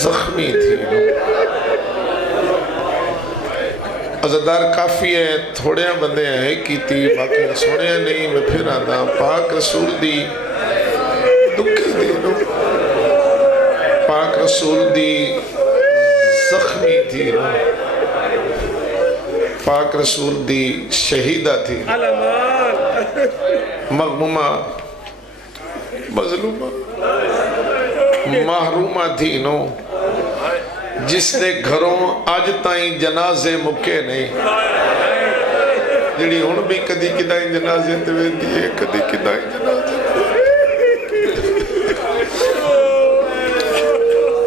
زخمی تھی عزادار کافی ہے تھوڑے بندے ہیں کی تھی باقی سوڑے نہیں میں پھر آدھا پاک رسول دی دکھی دی پاک رسول دی زخمی تھی پاک رسول دی شہیدہ تھی مغمومہ مظلومہ محرومہ تھی نو جس دے گھروں آج تائیں جنازے مکے نہیں جڑی ہن بھی کدی کدائیں جنازے تے ویندی ہے کدی کدائیں جنازے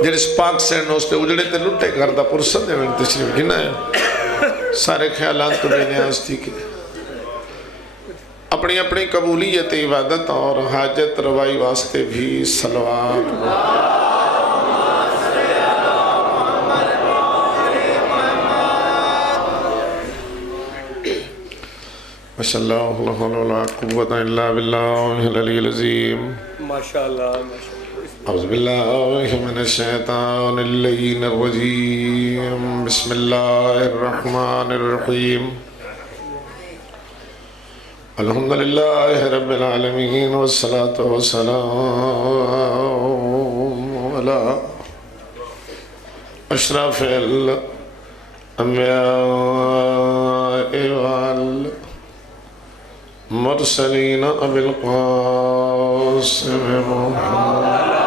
جڑے پاک سین ہوستے اجڑے تے لٹے گھر دا پرسن دے میں تشریف گنا ہے سارے خیالات تو بے نیاز تھی کہ اپنی اپنی قبولیت عبادت اور حاجت روائی واسطے بھی صلوات ماشاءاللہ اللہ ولا قوت الا باللہ العلی العظیم ماشاءاللہ اعوذ باللہ من الشیطان اللعین الرجیم بسم اللہ الرحمن الرحیم الحمدللہ رب العالمین والصلاة والسلام علی اشرف الانبیاء والمرسلین ابی القاسم محمد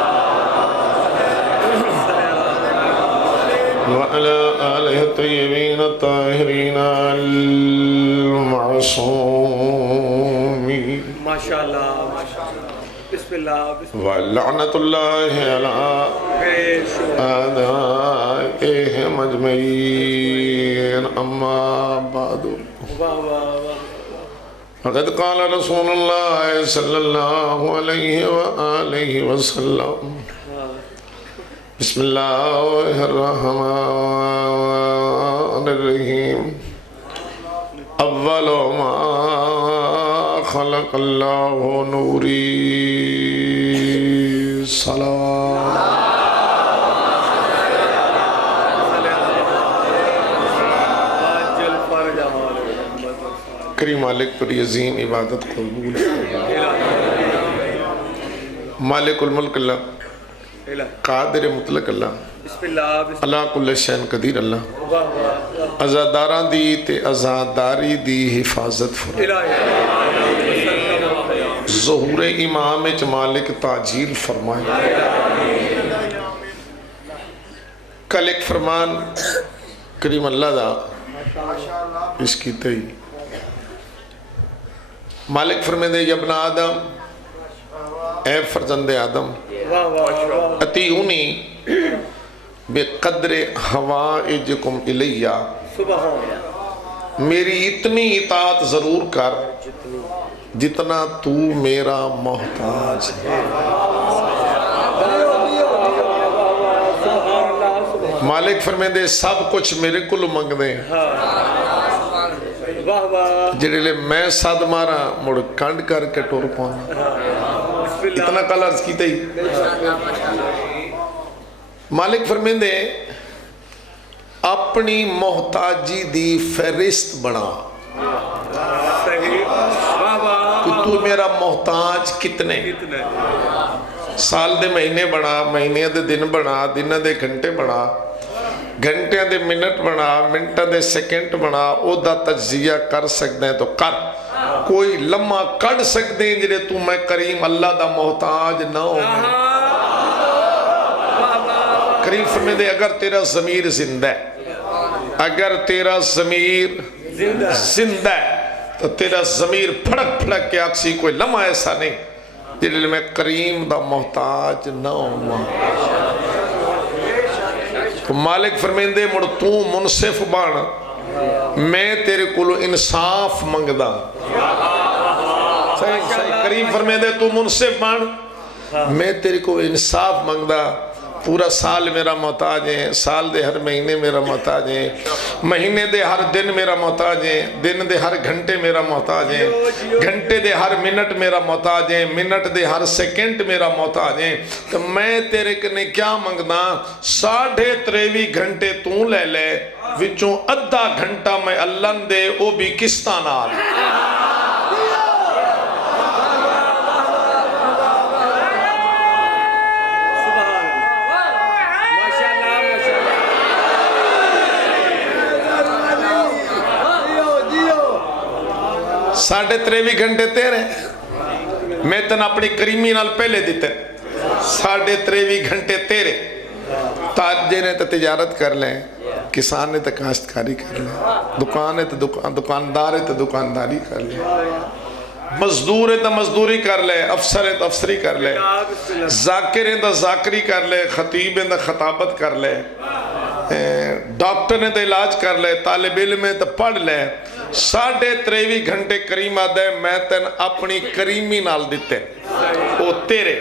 وعلى آله الطيبين الطاهرين المعصومين ما شاء الله بسم الله ولعنة الله على أعدائهم أجمعين أما بعد فقد قال رسول الله صلى الله عليه وآله وسلم بسم اللہ الرحمن الرحیم اول ما خلق اللہ نوری سلام کریم مالک پر عظیم عبادت قبول مالک الملک اللہ قادر مطلق اللہ اللہ کل شین قدیر اللہ عزاداراں دی تے عزاداری دی حفاظت فرمائے ظہور امام اچ مالک تاجیل فرمائے کل ایک فرمان کریم اللہ دا اس کی تئی مالک فرمائے دے ابن آدم اے فرزند آدم اتیونی بقدر ہوائجکم الیہ میری اتنی اطاعت ضرور کر جتنا تو میرا محتاج ہے مالک فرمائے دے سب کچھ میرے کل منگ دیں جڑے لے میں ساتھ مارا مڑ کنڈ کر کے ٹور پاؤں اتنا کل عرض کی تھی مالک فرمائیں دے اپنی محتاجی دی فہرست بنا تو میرا محتاج کتنے سال دے مہینے بنا مہینے دے دن بنا دن دے گھنٹے بنا گھنٹے دے منٹ بنا منٹ دے سیکنڈ بنا او دا تجزیہ کر سکتے ہیں تو کر کوئی لمحہ کڑ سکتے ہیں جنہیں تو میں کریم اللہ دا محتاج نہ ہو کریم فرمے دے اگر تیرا ضمیر زندہ ہے اگر تیرا ضمیر زندہ ہے تو تیرا ضمیر پھڑک پھڑک کے اکسی کوئی لمحہ ایسا نہیں جنہیں میں کریم دا محتاج نہ ہوں تو مالک فرمین دے مڑ تو منصف بان میں تیرے کلو انصاف منگدا صحیح کریم فرمین دے تو منصف بان میں تیرے کو انصاف منگدا پورا سال میرا محتاج ہے، سال دے ہر مہینے میرا محتاج ہے، مہینے دے ہر دن میرا محتاج ہے، دن دے ہر گھنٹے میرا محتاج ہے، گھنٹے دے ہر منٹ میرا محتاج ہے، منٹ دے ہر سیکنڈ میرا محتاج ہے۔ تو میں تیرے کنے کیا منگنا؟ 23.5 گھنٹے تو لے لے، وچوں ادھا گھنٹہ میں اللہ دے، او بھی کستہ نال۔ ساڑھے 23 گھنٹے تیرے، میں تن اپنی کریمی نال پہلے دیتے، 23.5 گھنٹے تیرے۔ تاجر نے تو تجارت کر لیں، کسان نے تو کاشتکاری کر لیں، دکان ہے تو دکاندار ہے تو دکانداری کر لیں، مزدور ہے تو مزدوری کر لے، افسر ہے تو افسری کر لے، ذاکر ہے تو ذاکری کر لے، خطیب ہے تو خطابت کر لے، ڈاکٹر نے تو علاج کر لے، طالب علم ہے تو پڑھ لے۔ 23.5 گھنٹے کریم آدھے میں تن اپنی کریمی نال دیتے، او تیرے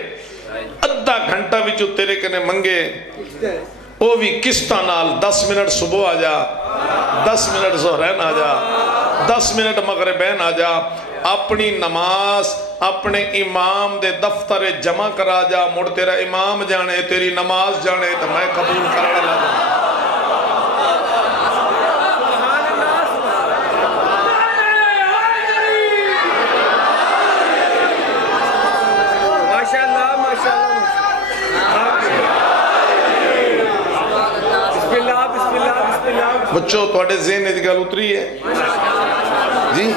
ادھا گھنٹہ بھی جو تیرے کنے منگے، او بھی کستہ نال 10 منٹ صبح آ جا، 10 منٹ ظہرین آ جا، 10 منٹ مغربین آ جا، اپنی نماز اپنے امام دے دفتر جمع کرا جا، مڑ تیرا امام جانے تیری نماز جانے تو میں قبول کرنے لگا۔ بچوں توڑے ذہن ایک گل اتری ہے جی،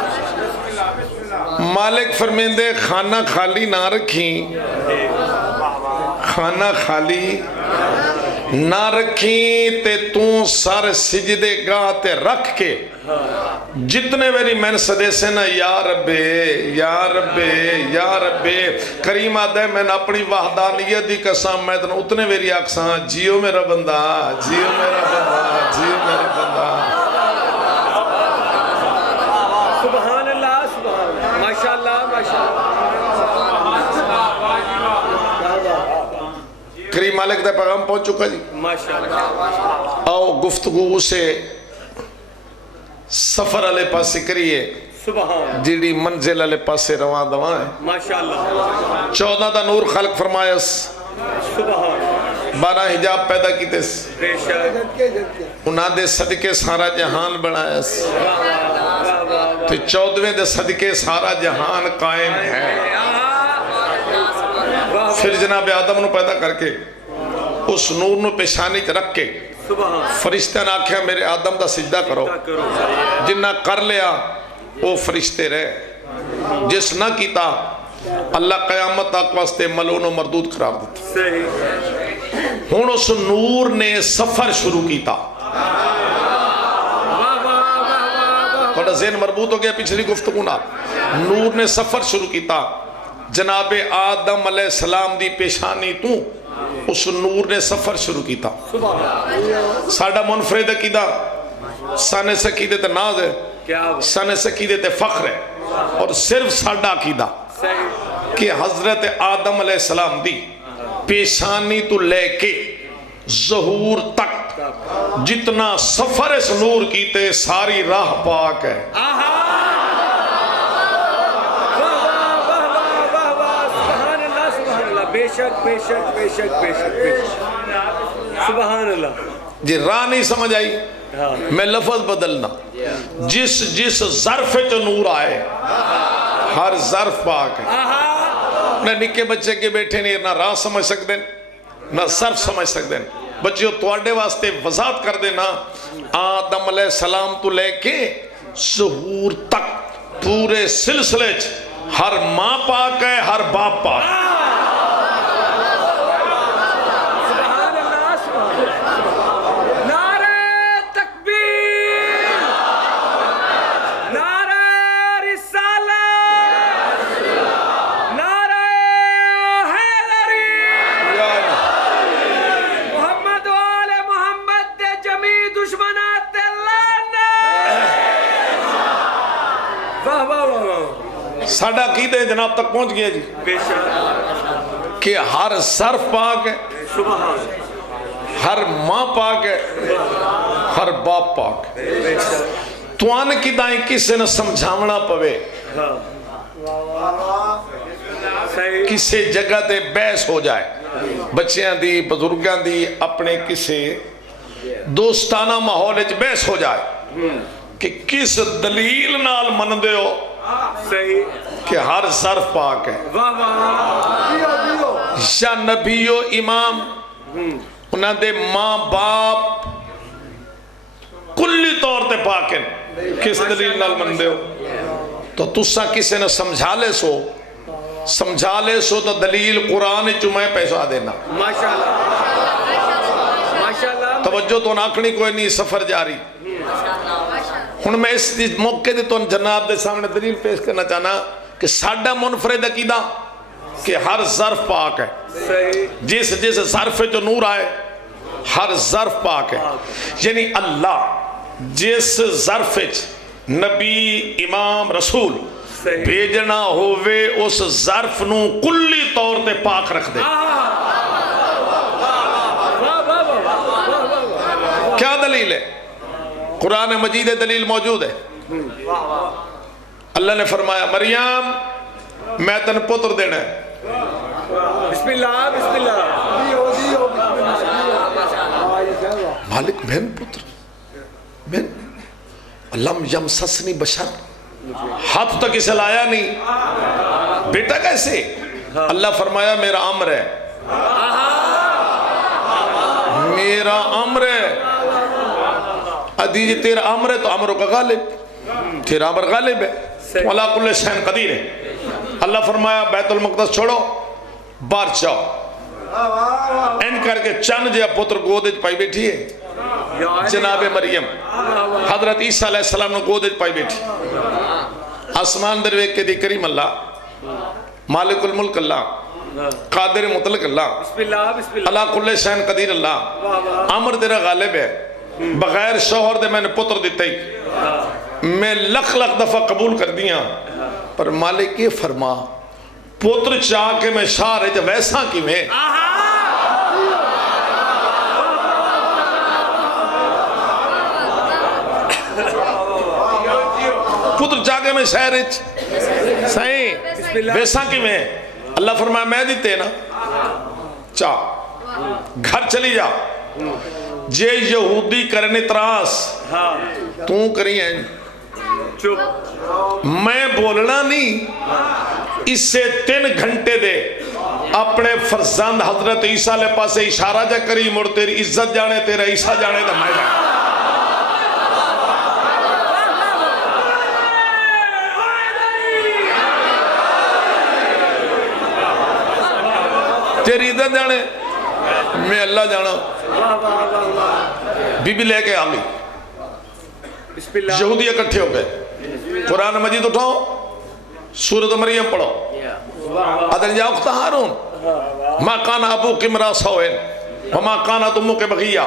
مالک فرمیندے خانہ خالی نہ رکھیں، خانہ خالی نہ رکھیں تے تو سارے سجدے گاہ تے رکھ کے جتنے میری میں نے صدے سے نا یا ربے یا ربے یا ربے کریم آدھے میں نے اپنی وحدانیت دی قسم میں نے اتنے میری اقسام جیو میرا بندہ، جیو میرا بندہ، جیو میرا بندہ۔ سبحان اللہ، سبحان اللہ، ماشاءاللہ ماشاءاللہ۔ کریم مالک دا پیغام پہنچ چکا جی، ماشاءاللہ۔ آؤ گفتگو سے سفر علیہ پاسے کریے، سبحان جیڑی منزل علیہ پاسے روان دوان ہے۔ ماشاءاللہ 14 دا نور خلق فرمایس، سبحان 12 حجاب پیدا کیتس، بے شک، انہاں دے صدقے سارا جہان بنایس، تو 14ویں دے صدقے سارا جہان قائم ہے۔ پھر جناب آدم نو پیدا کر کے اس نور نو پیشانی چ رکھ کے فرشتہ نے آکھیا میرے آدم دا سجدہ کرو، جنہ کر لیا وہ فرشتے رہے، جس نہ کیتا اللہ قیامت تک واسطے ملعون و مردود قرار دیتا۔ ہن اس نور نے سفر شروع کیتا، تھوڑا ذہن مربوط ہو گیا پچھلی گفتگو نال۔ نور نے سفر شروع کیتا، جناب آدم علیہ السلام دی پیشانی تو اس نور نے سفر شروع کیتا۔ ساڑھا منفرد عقیدہ سانے سکیدت ناز ہے، سانے سکیدت فخر ہے، اور صرف ساڑھا عقیدہ کہ حضرت آدم علیہ السلام دی پیشانی تو لے کے ظہور تک جتنا سفر اس نور کیتے ساری راہ پاک ہے۔ بے شک بے شک بے شک بے شک بے شک، سبحان اللہ۔ جی راہ نہیں سمجھ آئی میں لفظ بدلنا، جس ظرف جو نور آئے ہر ظرف پاک ہے۔ نہ نکے بچے کے بیٹھے نہیں نہ راہ سمجھ سکتے نہ ظرف سمجھ سکتے، بچیوں توڑے واسطے وضاحت کر دینا، آدم علیہ السلام تو لے کے ظہور تک پورے سلسلے ہر ماں پاک ہے، ہر باپ پاک ہے۔ ساڑھا عقیدہ جناب تک پہنچ گیا جی بے شک کہ ہر صرف پاک ہے، ہر ماں پاک ہے، ہر باپ پاک ہے۔ تو آن کی دائیں کسے نہ سمجھاونا پوے، کسے جگہ تے بحث ہو جائے، بچیاں دی بزرگاں دی اپنے کسے دوستانہ ماحول وچ بحث ہو جائے کہ کس دلیل نال من دے ہو کہ ہر ظرف پاک ہے، یا نبی و امام انہاں دے ماں باپ کلی طور تے پاک ہیں، کس دلیل نال من دے ہو؟ تو تسا کسے نے سمجھا لے سو تو دلیل قرآن چو میں پیسہ دینا۔ توجہ تو ناکھنی کوئی نہیں، سفر جاری۔ ہن میں اس موقع دے تو جناب دے سامنے دلیل پیش کرنا چاہنا کہ ساڈا منفرد عقیدہ کہ ہر ظرف پاک ہے، جس ظرف جو نور آئے ہر ظرف پاک ہے، یعنی اللہ جس ظرف نبی امام رسول بھیجنا ہوئے اس ظرف نو کلی طور تے پاک رکھ دے۔ کیا دلیل ہے؟ قرآن مجید دلیل موجود ہے۔ اللہ نے فرمایا مریم میں تن پتر دینا ہے۔ بسم اللہ بسم اللہ۔ مالک میں پتر میں لم یمسسنی بشر، ہاتھ تک اسے لایا نہیں، بیٹا کیسے؟ اللہ فرمایا میرا امر ہے، میرا امر ہے۔ ادیجی تیرا امر ہے تو امروں کا غالب، تیرا امر غالب ہے، وَلَا كُلِّ شَيْءٍ قدیر ہے۔ اللہ فرمایا بیت المقدس چھوڑو باہر جاؤ، این کر کے چند جیا پتر گودج پائی بیٹھی ہے، جناب مریم حضرت عیسیٰ علیہ السلام نے گودج پائی بیٹھی، آسمان درویک کے دی کریم اللہ، مالک الملک اللہ، قادر مطلق اللہ، اللہ کل شین قدیر اللہ، امر تیرا غالب ہے، بغیر شوہر دے میں نے پتر دیتا ہی، میں لکھ دفعہ قبول کر دیا، پر مالک یہ فرما پتر چاہ کے میں شاہ رہے جب ویسا کی میں پتر چاہ کے میں شاہ رہے صحیح ویسا کی میں اللہ فرمایا میں دیتے نا چاہ گھر چلی جا جے یہودی کرنے تراس تو کری ہیں میں بولنا نہیں، اس سے 3 گھنٹے دے اپنے فرزند حضرت عیسیٰ لے پاسے اشارہ جا کری مڑ تیری عزت جانے تیرا عیسیٰ جانے دا میں جانے تیری عزت جانے میں اللہ جانا بی بی لے کے آگئی، یہودی اکٹھے ہو گئے، قرآن مجید اٹھاؤ سورۃ مریم پڑھو، ادن یا اخت ہارون ما کان ابوک امرا سوئن وما کانت امک بغیہ،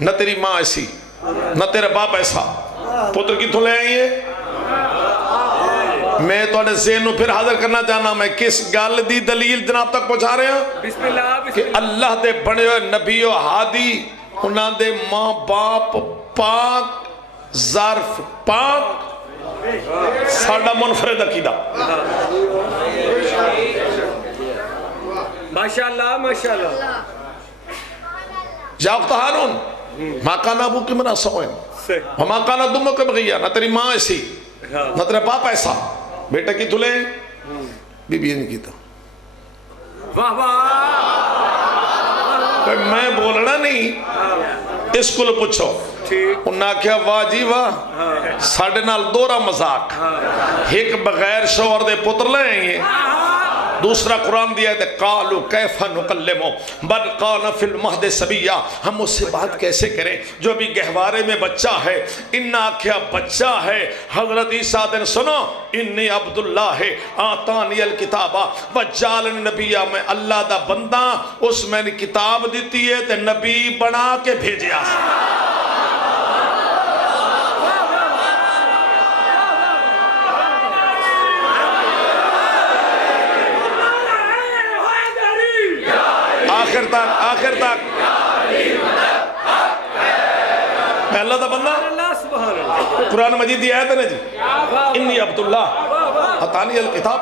نہ تیری ماں ایسی نہ تیرا باپ ایسا، پتر کی تو لے آئیے۔ میں تو اڈے ذہن نو پھر حاضر کرنا چاہنا میں کس گل دی دلیل جناب تک پہنچا رہے ہیں کہ اللہ دے بنے ہوئے نبی و ہادی انہاں دے ماں باپ پاک ظرف پاک، ساڑھا منفرد عقیدہ۔ ماشاءاللہ ماشاءاللہ۔ یا اخت ہارون ما کان ابوک امرا سوئن وما کانت امک بغیہ، نہ تیری ماں ایسی نہ تیرا باپ ایسا، بیٹا کی تلے بی بی نہیں کیتا، واہ واہ، میں بولنا نہیں، اس کو پوچھو، انہاں کیا واہ جی واہ ساڑھے نال دورہ مذاق، ایک بغیر شوہر دے پتر لے آئیں، دوسرا قرآن دیا ہے قالوا کیف نکلمو بل قال فی المہد صبیہ، ہم اس سے بات کیسے کریں جو بھی گہوارے میں بچہ ہے، انہا کیا بچہ ہے، حضرت عیسیٰ دن سنو انی عبداللہ ہے آتانی الکتابہ وجعلنی نبیہ، میں اللہ دا بندہ، اس میں نے کتاب دیتی ہے تے نبی بنا کے بھیجیا۔ آخر تک میں اللہ دا بندہ اللہ سبحان اللہ قرآن مجید دی آیت ہے نا جی انی عبداللہ عطانی الکتاب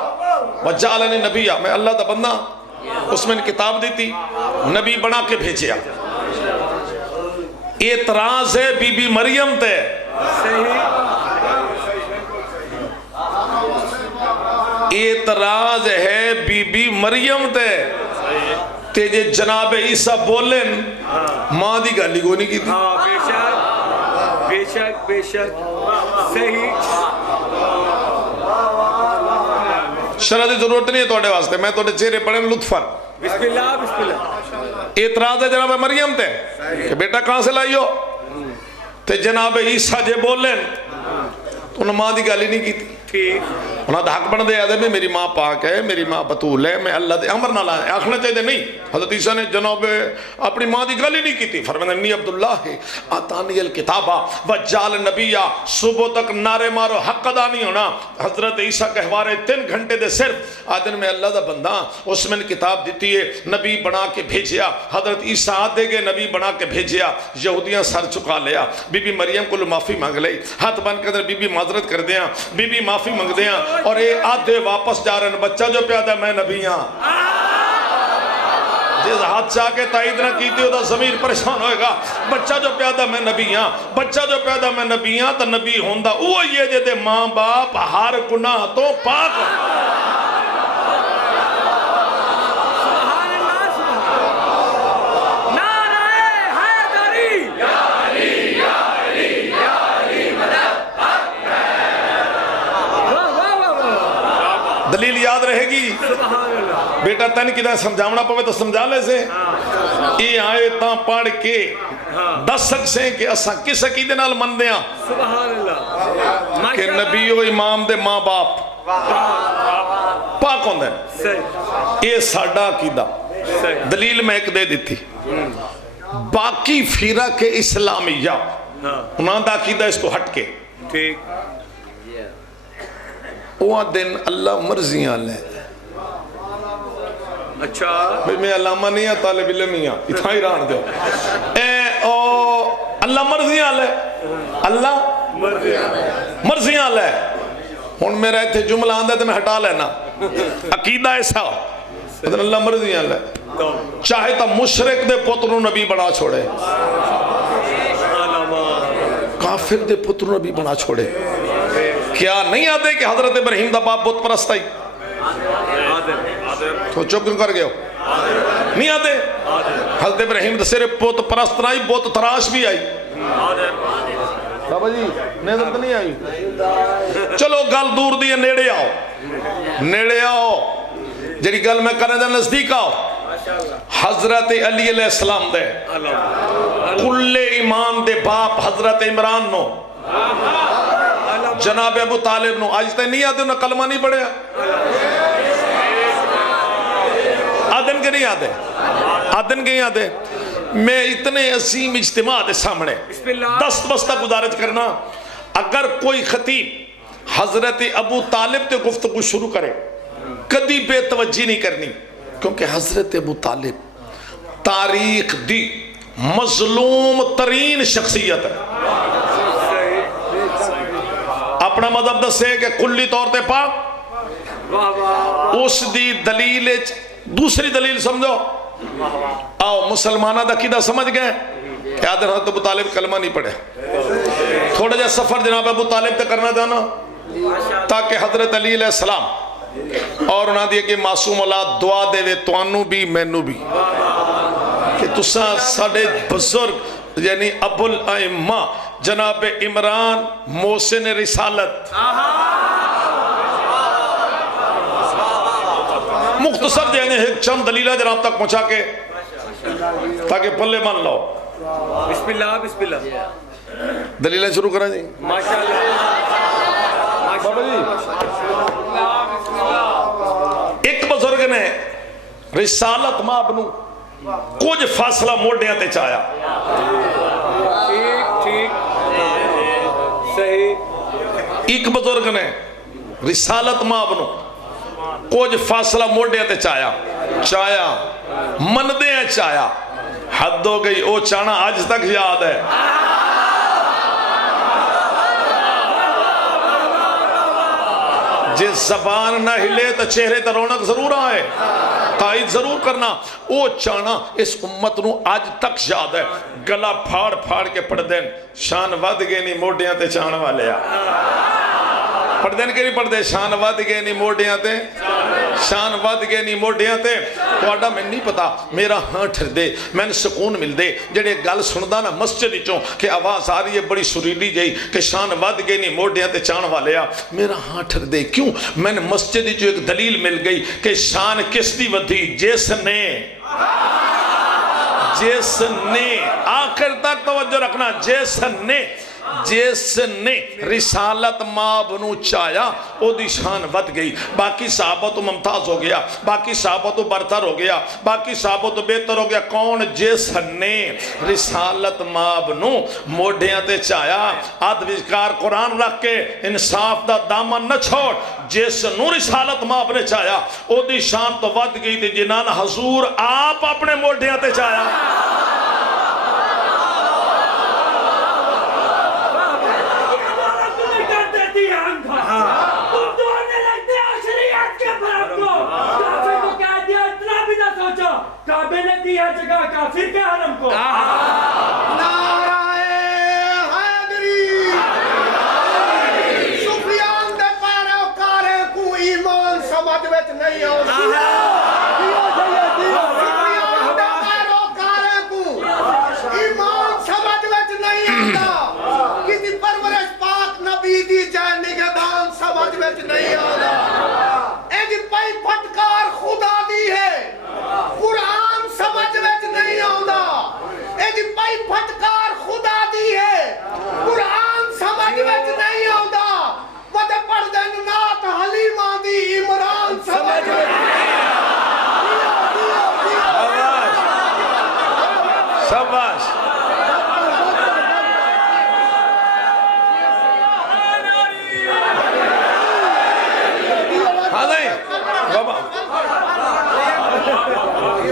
وجعلنی نبی، میں اللہ دا بندہ، اس میں نے کتاب دی تھی، نبی بنا کے بھیجیا۔ اعتراض ہے بی بی مریم تے، صحیح اعتراض ہے بی بی مریم تے جے جناب عیسیٰ بولن ماں دی گالی کو نہیں کی تھی۔ ہاں بے شک بے شک بے شک صحیح شرح دی ضرورت نہیں ہے توڑے واسطے، میں توڑے چہرے پڑھیں لطفاً۔ بسم اللہ بسم اللہ اعتراض ہے جناب مریم تے کہ بیٹا کہاں سے لائی ہو، تے جناب عیسیٰ جے بولن تو انہوں ماں دی گالی نہیں کی تھی۔ ٹھیک انہوں نے حق بن دے آدھے بھی میری ماں پاک ہے، میری ماں بطول ہے، میں اللہ دے امر نہ لائے آخنا چاہیے نہیں۔ حضرت عیسیٰ نے جناب اپنی ماں دی گالی نہیں کی تھی، فرمایا انی عبداللہ آتانی الکتابہ وجعل نبیہ، صبح تک نعرے مارو حق ادا نہیں ہونا۔ حضرت عیسیٰ کہوارے 3 گھنٹے دے صرف آدھن میں اللہ دا بندہ، اس میں نے کتاب دیتی ہے، نبی بنا کے بھیجیا۔ حضرت عیسیٰ آدھے گے نبی بنا کے بھیجیا، یہودیاں سر چکا لیا، بی بی مریم کو معافی مانگ لئی، ہاتھ بن کر بی بی معذرت کر دیاں، بی بی معافی مانگ دیاں، اور اے آدھے واپس جا رہے ہیں، بچہ جو پیادہ میں نبی ہاں۔ جس ہاتھ چاہ کے تائید نہ کیتی ہو تو ضمیر پریشان ہوئے گا۔ بچہ جو پیادہ میں نبی ہاں، بچہ جو پیادہ میں نبی ہاں، تو نبی ہوندہ وہ یہ جے ماں باپ ہر گناہ تو پاک ہو۔ سبحان اللہ سبحان اللہ نعرہ حیدری یا علی یا علی یا علی مدد حق ہے۔ واہ واہ واہ واہ دلیل یاد رہے گی؟ سبحان اللہ بیٹا تن کی طرح سمجھاونا پوے تو سمجھا لے سے یہ آیتاں پڑھ کے دس سکسے کہ اساں کس عقیدے نال من دیاں سبحان اللہ کہ نبی و امام دے ماں باپ پاک ہوندے ہیں۔ صحیح یہ ساڈا عقیدہ صحیح دلیل میں ایک دے دیتی۔ باقی فرق اسلامیہ انہاں دا عقیدہ اس کو ہٹ کے ٹھیک وہ دن اللہ مرضیاں لے، اچھا بھئی میں علامہ نہیں ہاں، طالب علم ہی ہاں، اتنا ہی ران دے اللہ مرضیاں لے، اللہ مرضیاں لے۔ ہون میرا ایتھے جملہ آندہ ہے تو میں ہٹا لینا، عقیدہ ایسا لیکن اللہ مرضیاں لے، چاہے تا مشرک دے پتروں نبی بنا چھوڑے، کافر دے پتروں نبی بنا چھوڑے۔ کیا نہیں آتے کہ حضرت ابراہیم دا باپ بت پرست آئی؟ تو چپ کیوں کر گئے ہو؟ نہیں آتے؟ حضرت ابراہیم دا صرف بت پرست نہ آئی، بت تراش بھی آئی۔ بابا جی نیدر تو نہیں آئی؟ چلو گل دور دیئے، نیڑے آؤ، نیڑے آؤ، جڑی گل میں کرنے دا نزدیک آؤ۔ حضرت علی علیہ السلام دے کل ایمان دے باپ حضرت عمران نو، جناب ابو طالب نو، آج تے نہیں آتے انہیں کلمہ نہیں پڑھیا؟ آدن کے نہیں آتے؟ آدن کے نہیں آتے؟ میں اتنے عظیم اجتماع دے سامنے دست بستہ گزارش کرنا، اگر کوئی خطیب حضرت ابو طالب تے گفتگو شروع کرے کدی بے توجہ نہیں کرنی، کیونکہ حضرت ابو طالب تاریخ دی مظلوم ترین شخصیت ہے۔ اپنا مذہب دسے کہ کلی طور تے پاک، اس دی دلیل دوسری دلیل سمجھو۔ آؤ مسلمانہ دا کیدہ سمجھ گئے کہ آدھر حضرت ابو طالب کلمہ نہیں پڑھے، تھوڑا جا سفر جناب ابو طالب تے کرنا جانا تاکہ حضرت علی علیہ السلام اور انہاں دیئے کہ معصوم اولاد دعا دے وے توانو بھی مینو بھی کہ تساں ساڑے بزرگ یعنی ابو الائمہ جناب عمران محسن رسالت مختصر دینے ایک چند دلیلہ جناب تک پہنچا کے تاکہ پلے مان لو۔ بسم اللہ بسم اللہ دلیلیں شروع کریں جی۔ ماشاءاللہ بابا جی ایک بزرگ نے رسالت ماں بنو کچھ فاصلہ موڑیاں تے چاہیا، ٹھیک ٹھیک صحیح۔ ایک بزرگ نے رسالت ماں بنو کچھ فاصلہ موڑیاں تے چاہیا، من دے ہیں چاہیا، حد ہو گئی، وہ چانا آج تک یاد ہے۔ جس زبان نہ ہلے تو چہرے تے رونق ضرور آئے، تائید ضرور کرنا۔ وہ چانا اس امت نو آج تک یاد ہے۔ گلا پھاڑ پھاڑ کے پڑھ دین، شان ود گئے نہیں موڈیاں تے چان والے آ۔ پڑھ دین کہ نہیں پڑھ دے؟ شان ود گئے نہیں موڈیاں تے، شان ود گئے نہیں موڈیاں تے۔ تو آڈا میں نہیں پتا، میرا ہاں ٹھر دے، میں نے سکون مل دے۔ جڑے گل سندہ نا مسجد چوں کہ آواز آ رہی ہے بڑی سریلی جائی کہ شان ود گئے نہیں موڈیاں تے چان والے آ، میرا ہاں ٹھر دے۔ کیوں؟ میں نے مسجد چوں ایک دلیل مل گئی کہ شان کس دی ودھی؟ جس نے آخر تک توجہ رکھنا، جس نے رسالت ماں بنو چایا او دی شان ود گئی۔ باقی صحابہ تو ممتاز ہو گیا، باقی صحابہ تو برتر ہو گیا، باقی صحابہ تو بہتر ہو گیا۔ کون؟ جس نے رسالت ماں بنو موڈیاں تے چایا۔ آدھ وزکار قرآن رکھ کے انصاف دا دامن نہ چھوڑ۔ جس نو رسالت ماں بنے چایا او دی شان تو ود گئی تھی جنان حضور آپ اپنے موڈیاں تے چایا۔ کعبے نے دیا جگہ کافر کے حرم کو۔ نعرہ حیدری، سفیان دے پیروکارے کو ایمان سمجھ وچ نہیں آتا۔ سفیان دے پیروکارے کو ایمان سمجھ وچ نہیں آتا۔ کسی پرورش پاک نبی دی جائے نگہبان سمجھ وچ نہیں آتا۔ اے دی پئی پھٹکار خدا دی ہے، قرآن سمجھ وچ نہیں آندا۔ اے دی پئی پھٹکار خدا دی ہے، قرآن سمجھ وچ نہیں آندا۔ وتے پڑھ دین نات حلیمہ دی عمران سمجھ وچ نہیں آندا۔ شاباش۔ ہاں نہیں بابا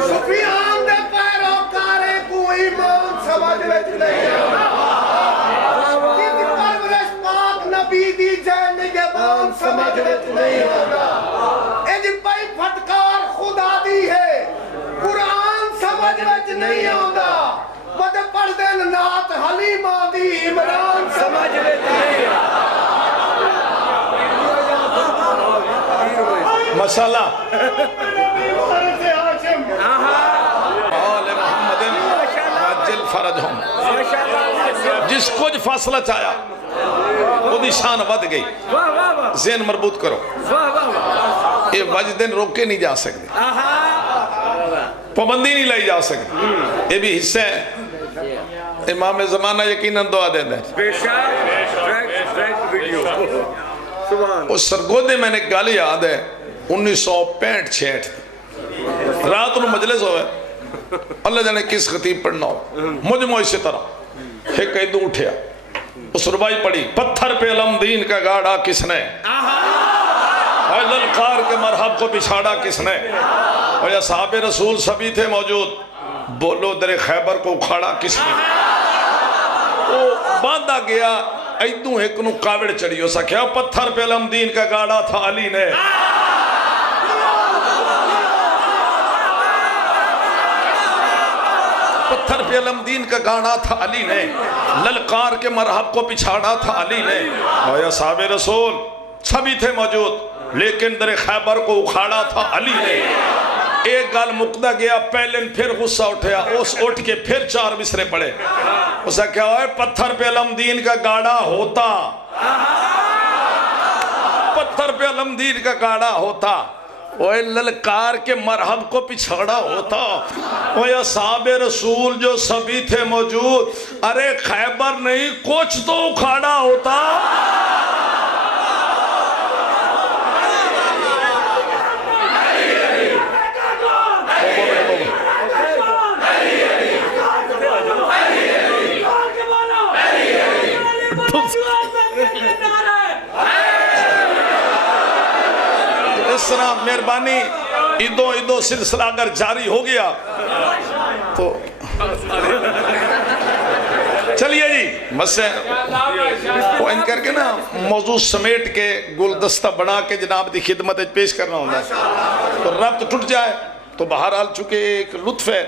سفیان دے پیروکارے کو ایمان سمجھ وچ نہیں آندا۔ کسی پرورش پاک نبی دی جائے نگہبان سمجھ وچ نہیں آندا۔ اے دی پئی پھٹکار خدا دی ہے، قرآن سمجھ وچ نہیں آندا۔ وتے پڑھ دین نات حلیمہ دی عمران سمجھ وچ نہیں آندا۔ مسئلہ آل محمد عجل فرجہم، جس کچھ فاصلہ چاہیا وہ دی شان ود گئی۔ ذہن مربوط کرو، یہ وجدن روکے نہیں جا سکتے، پابندی نہیں لائی جا سکتی۔ یہ بھی حصہ ہے امام زمانہ یقیناً دعا دے دیں۔ بے شک ویڈیو سبحان۔ اس سرگودے میں نے گل یاد ہے 1965 رات نو مجلس ہوئے، اللہ جانے کس خطیب پڑھنا ہو، مجموع اسی طرح ایک ایدو اٹھیا، اس ربائی پڑھی، پتھر پہ علم دین کا گاڑا کس نے، اور للکار کے مرحب کو پچھاڑا کس نے، اور یا صحابہ رسول سبھی تھے موجود، بولو در خیبر کو اکھاڑا کس نے۔ وہ باندھا گیا، ایدو ایک نو کاوڑ چڑھی ہو سکیا، پتھر پہ علم دین کا گاڑا تھا علی نے، پتھر پہ علم دین کا گاڑا تھا علی نے، للکار کے مرحب کو پچھاڑا تھا علی نے، اور یا صحابہ رسول سبھی تھے موجود لیکن در خیبر کو اکھاڑا تھا علی نے۔ ایک گال مقدہ گیا، پہلے پھر غصہ اٹھیا، اس اٹھ کے پھر 4 مصرے پڑے، اسے کیا ہوئے پتھر پہ علم دین کا گاڑا ہوتا، پتھر پہ علم دین کا گاڑا ہوتا، وہ للکار کے مرحب کو پچھاڑا ہوتا، وہ اصحاب رسول جو سبھی تھے موجود، ارے خیبر نہیں کچھ تو اکھاڑا ہوتا۔ اس طرح مہربانی ادو سلسلہ اگر جاری ہو گیا تو چلیے جی بس وہ ان کر کے نا موضوع سمیٹ کے گلدستہ بنا کے جناب دی خدمت پیش کرنا ہوتا ہے تو ربط ٹوٹ جائے تو بہرحال چونکہ ایک لطف ہے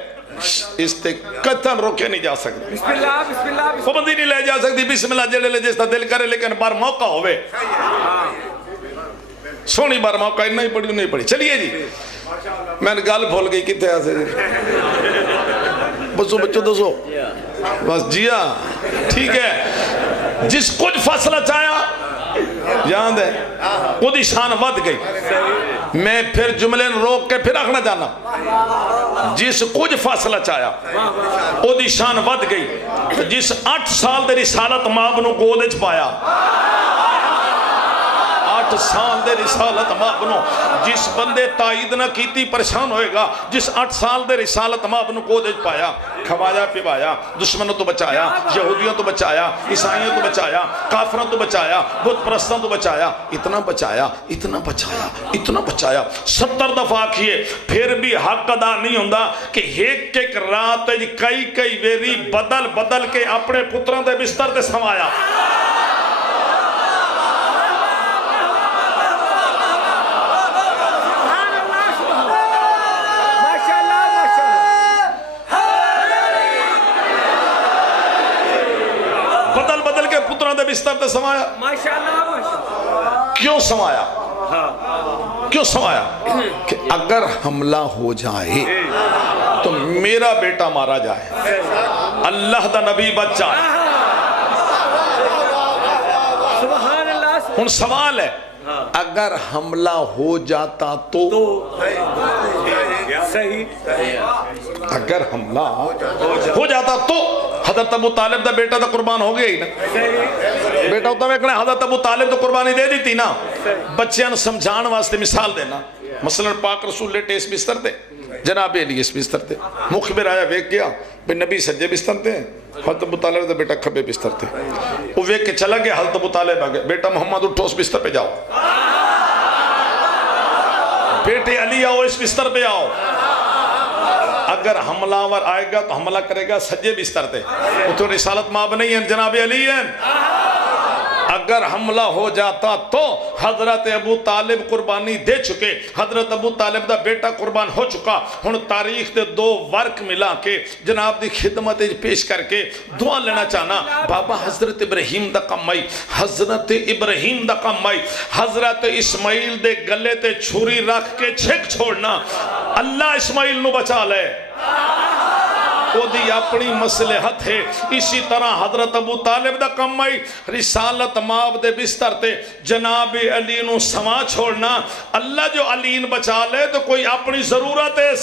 اس تے قطن روکے نہیں جا سکتے بسم اللہ بسم اللہ پابندی نہیں لے جا سکتی بسم اللہ جڑے لے جس دل کرے لیکن بار موقع ہوئے سونی بار موقع نہیں پڑھی نہیں پڑھی چلیے جی میں نے گال بھول گئی کتے آسے بسو بچوں دوسو بس جیا ٹھیک ہے جس کچھ فاصلہ چاہیا یاد ہے وہ دی شان ود گئی میں پھر جملے روک کے پھر آخنا جانا جس کچھ فاصلہ چاہیا وہ دی شان ود گئی جس 8 سال دے رسالت مابنوں کو دے پایا 8 سال دے رسالت مابنوں جس بندے تائید نہ کیتی پریشان ہوئے گا جس 8 سال دے رسالت مابنوں کو دے پایا کھوایا پیوایا دشمنوں تو بچایا یہودیوں تو بچایا عیسائیوں تو بچایا کافروں تو بچایا بت پرستوں تو بچایا اتنا بچایا اتنا بچایا اتنا بچایا 70 دفعہ کیے پھر بھی حق ادا نہیں ہوندہ کہ ایک رات کئی ویری بدل کے اپنے پتروں دے بستر دے سمایا بدل کے پتروں دے بستر تے سمایا ماشاءاللہ کیوں سمایا کیوں سمایا کہ اگر حملہ ہو جائے تو میرا بیٹا مارا جائے اللہ دا نبی بچ جائے سبحان اللہ ان سوال ہے اگر حملہ ہو جاتا تو صحیح اگر حملہ ہو جاتا تو حضرت ابو طالب دا بیٹا دا قربان ہو گیا ہی نا بیٹا ہوتا میں کہنا حضرت ابو طالب دا قربانی دے دی تھی نا بچیاں نے سمجھان واسطے مثال دینا مثلا پاک رسول لیٹے اس بستر دے جناب علی اس بستر دے مخبر آیا ویک گیا بھئی نبی سجے بستر دے حضرت ابو طالب دا بیٹا کھبے بستر دے وہ ویک کے چلا گیا حضرت ابو طالب آگئے بیٹا محمد اٹھو اس بستر پہ جاؤ بیٹے علی آؤ اس بستر پہ آؤ اگر حملہ آور آئے گا تو حملہ کرے گا سجے بستر تے وہ تو رسالت ماب نہیں ہیں جناب علی ہیں اگر حملہ ہو جاتا تو حضرت ابو طالب قربانی دے چکے حضرت ابو طالب دا بیٹا قربان ہو چکا ہن تاریخ دے 2 ورق ملا کے جناب دی خدمت پیش کر کے دعا لینا چاہنا بابا حضرت ابراہیم دا کم آئی حضرت ابراہیم دا کم آئی حضرت اسماعیل دے گلے تے چھری رکھ کے چھک چھوڑنا اللہ اسماعیل نو بچا لے وہ دی اپنی مصلحت ہے اسی طرح حضرت ابو طالب دا کم آئی رسالت ماب دے بستر تے جناب علی نو سما چھوڑنا اللہ جو علی نو بچا لے تو کوئی اپنی ضرورت ہے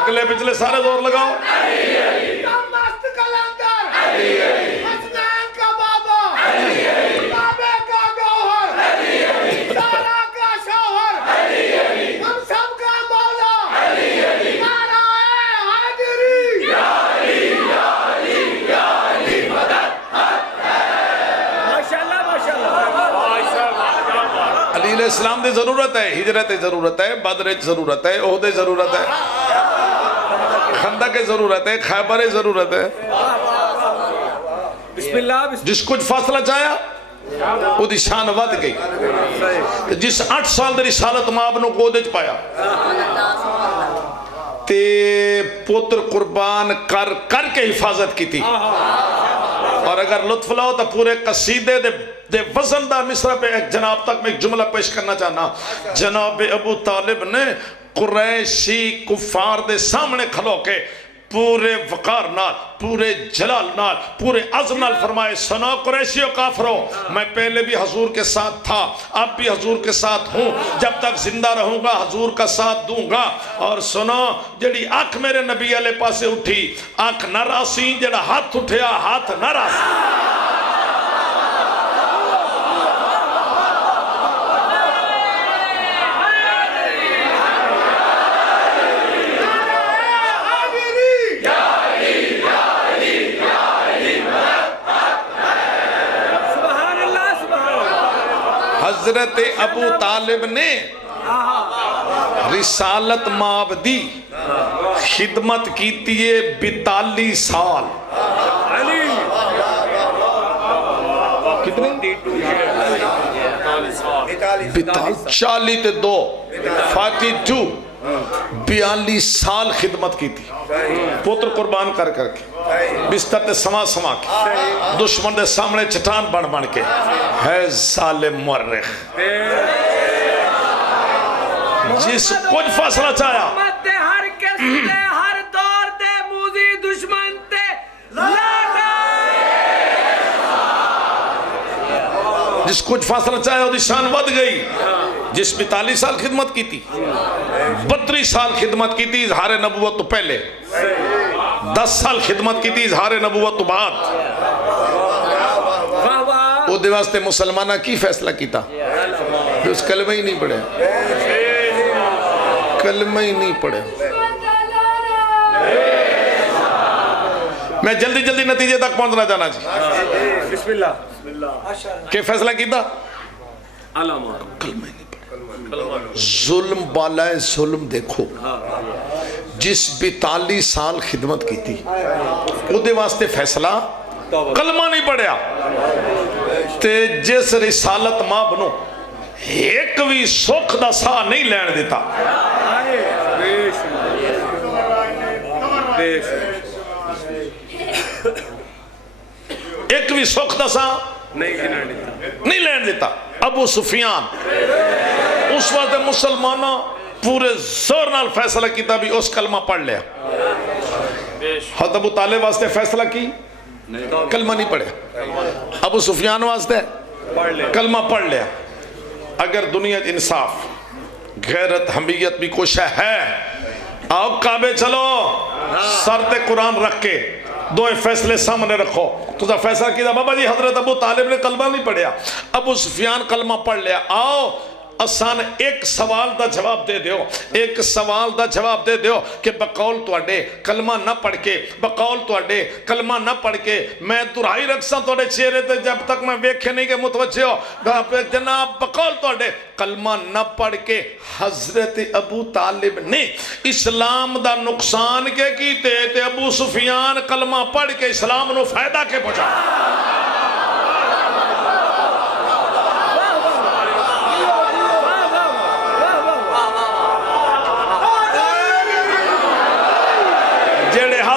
اگلے پچھلے سارے زور لگاؤ مست کلندر حسنین کا بابا بابے کا گوہر سارا کا شوہر ہم سب کا مولا نعرہ حیدری ماشاءاللہ ماشاءاللہ علی علیہ السلام دے ضرورت ہے ہجرت ضرورت ہے بدر ضرورت ہے عہد ضرورت ہے خندق ضرورت ہے خیبر ضرورت ہے بسم اللہ جس کچھ فاصلہ چاہیا وہ دی شان ود گئی جس 8 سال دی رسالت مابنو کو دے پایا تے پتر قربان کر کے حفاظت کی تھی اور اگر لطف لاؤ تو پورے قصیدے دے وزن دا مصرع پہ ایک جناب تک میں ایک جملہ پیش کرنا چاہنا جناب ابو طالب نے قریشی کفار دے سامنے کھلو کے پورے وقار نال پورے جلال نال پورے عزم نال فرمائے سنو قریشی و کافرو میں پہلے بھی حضور کے ساتھ تھا اب بھی حضور کے ساتھ ہوں جب تک زندہ رہوں گا حضور کا ساتھ دوں گا اور سنو جڑی آنکھ میرے نبی علیہ پاسے اٹھی آنکھ نہ راسی جڑا ہاتھ اٹھیا ہاتھ نہ راسی حضرت ابو طالب نے رسالت مابدی خدمت کیتی ہے 42 سال. کتنے؟ 40 تے 2 42 42 سال خدمت کی تھی. پوتر قربان کر کر کے بستر تے سما سما کے دشمن دے سامنے چٹان بن بن کے. ہے ظالم مورخ جس کچھ فیصلہ چاہیا ہر کس تے ہر دور تے موزی دشمن تے لانا جس کچھ فاصلہ چاہے وہ شان ود گئی. جس 42 سال خدمت کی تھی 32 سال خدمت کی تھی اظہار نبوت تو پہلے 10 سال خدمت کی تھی اظہار نبوت تو بعد. وہ دے واسطے مسلمانہ کی فیصلہ کیتا اس کلمہ ہی نہیں پڑھے کلمہ ہی نہیں پڑھے. میں جلدی جلدی نتیجے تک پہنچنا چاہنا جی. بسم اللہ کہ فیصلہ کیتا علامہ کلمہ ہی نہیں پڑھے. ظلم بالائے ظلم دیکھو. جس 42 سال خدمت کی تھی وہ دے واسطے فیصلہ کلمہ نہیں پڑھیا تے جس رسالت ماں بنو ایک بھی سکھ دا سا نہیں لین دیتا. ایک بھی سکھ دا سا نہیں لین دیتا. ابو سفیان اس وقت مسلمانہ پورے زور نال فیصلہ کیتا بھی اس کلمہ پڑھ لیا. حضرت ابو طالب واسطے فیصلہ کی کلمہ نہیں پڑھے. ابو سفیان واسطے کلمہ پڑھ لیا. اگر دنیا انصاف غیرت حمیت بھی کچھ ہے آؤ کعبے چلو سر تے قرآن رکھ کے دو فیصلے سامنے رکھو. تو فیصلہ کیا بابا جی حضرت ابو طالب نے کلمہ نہیں پڑھیا ابو سفیان کلمہ پڑھ لیا. آؤ آسان ایک سوال دا جواب دے دیو ایک سوال دا جواب دے دیو کہ بقول توڑے کلمہ نہ پڑھ کے بقول توڑے کلمہ نہ پڑھ کے میں درائی رکھسا توڑے چہرے تے جب تک میں ویکھے نہیں کہ متوجہ ہو جناب بقول توڑے کلمہ نہ پڑھ کے حضرت ابو طالب نے اسلام دا نقصان کے کیتے تے ابو سفیان کلمہ پڑھ کے اسلام نو فائدہ کے پہنچا.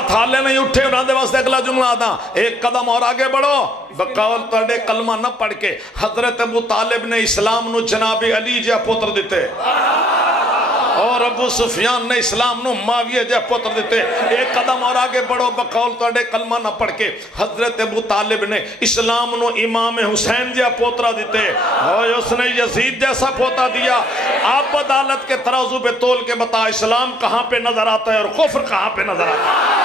تھالے نہیں اٹھے انہوں نے واسطے اگلا جملہ آتا ایک قدم اور آگے بڑھو بقول تڑے کلمہ نہ پڑھ کے حضرت ابو طالب نے اسلام نو جناب علی جا پوتر دیتے اور ابو سفیان نے اسلام نو معاویہ جا پوتر دیتے. ایک قدم اور آگے بڑھو بقول تڑے کلمہ نہ پڑھ کے حضرت ابو طالب نے اسلام نو امام حسین جا پوترہ دیتے اور اس نے یزید جیسا پوتا دیا. آپ عدالت کے ترازو پہ تول کے بتا اسلام کہاں پہ نظر آتا ہے اور کفر کہاں پہ نظر آتا ہے.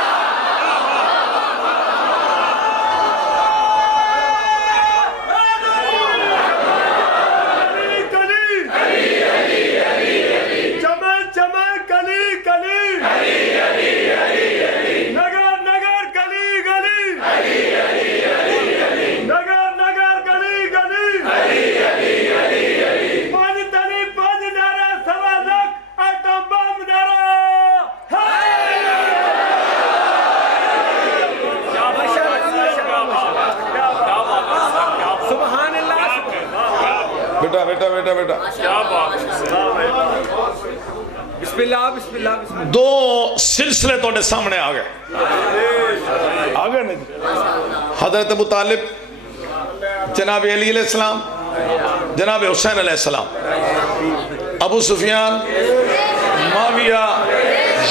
بیٹا بیٹا بیٹا بیٹا بسم اللہ بسم اللہ بسم اللہ. دو سلسلے توڑے سامنے آگئے نہیں. حضرت ابو طالب جناب علی علیہ السلام جناب حسین علیہ السلام ابو سفیان معاویہ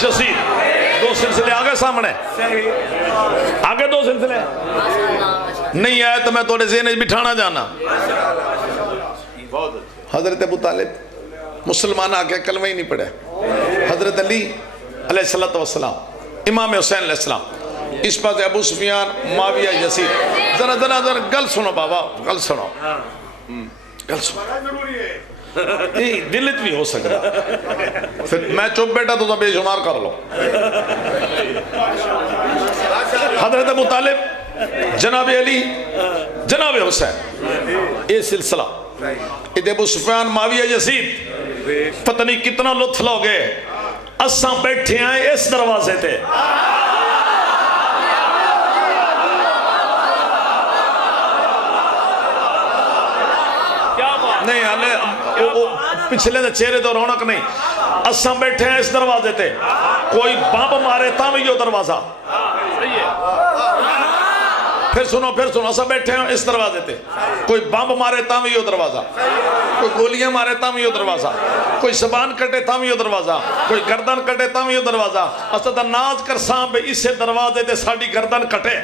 یزید دو سلسلے آگے سامنے آگے دو سلسلے نہیں آئے تو میں توڑے ذہن بٹھانا جانا. حضرت ابو طالب مسلمان آگے کلمہ ہی نہیں پڑھے. حضرت علی علیہ السلام امام حسین علیہ السلام اس پاس ابو سفیان معاویہ یزید. ذرا ذرا ذرا گل سنو بابا گل سنو گل سنو دلت بھی ہو سکتا پھر میں چپ بیٹا تو بے شمار کر لو. حضرت ابو طالب جناب علی جناب حسین یہ سلسلہ ادھے ابو سفیان معاویہ یزید پتہ نہیں کتنا لطف لوگے اساں بیٹھے ہیں اس دروازے تے نہیں ہلے پچھلے دے چہرے تو رونق نہیں اساں بیٹھے ہیں اس دروازے تے کوئی بمب مارے تاں بھی یہ دروازہ پھر سنو اساں بیٹھے ہیں اس دروازے تے کوئی بمب مارے تاں بھی یہ دروازہ کوئی گولیاں مارے تاں بھی یہ دروازہ کوئی زبان کٹے تاں بھی یہ دروازہ کوئی گردن کٹے تاں بھی یہ دروازہ اساں تا ناز کر ساں بے اسے دروازے تے ساڑی گردن کٹے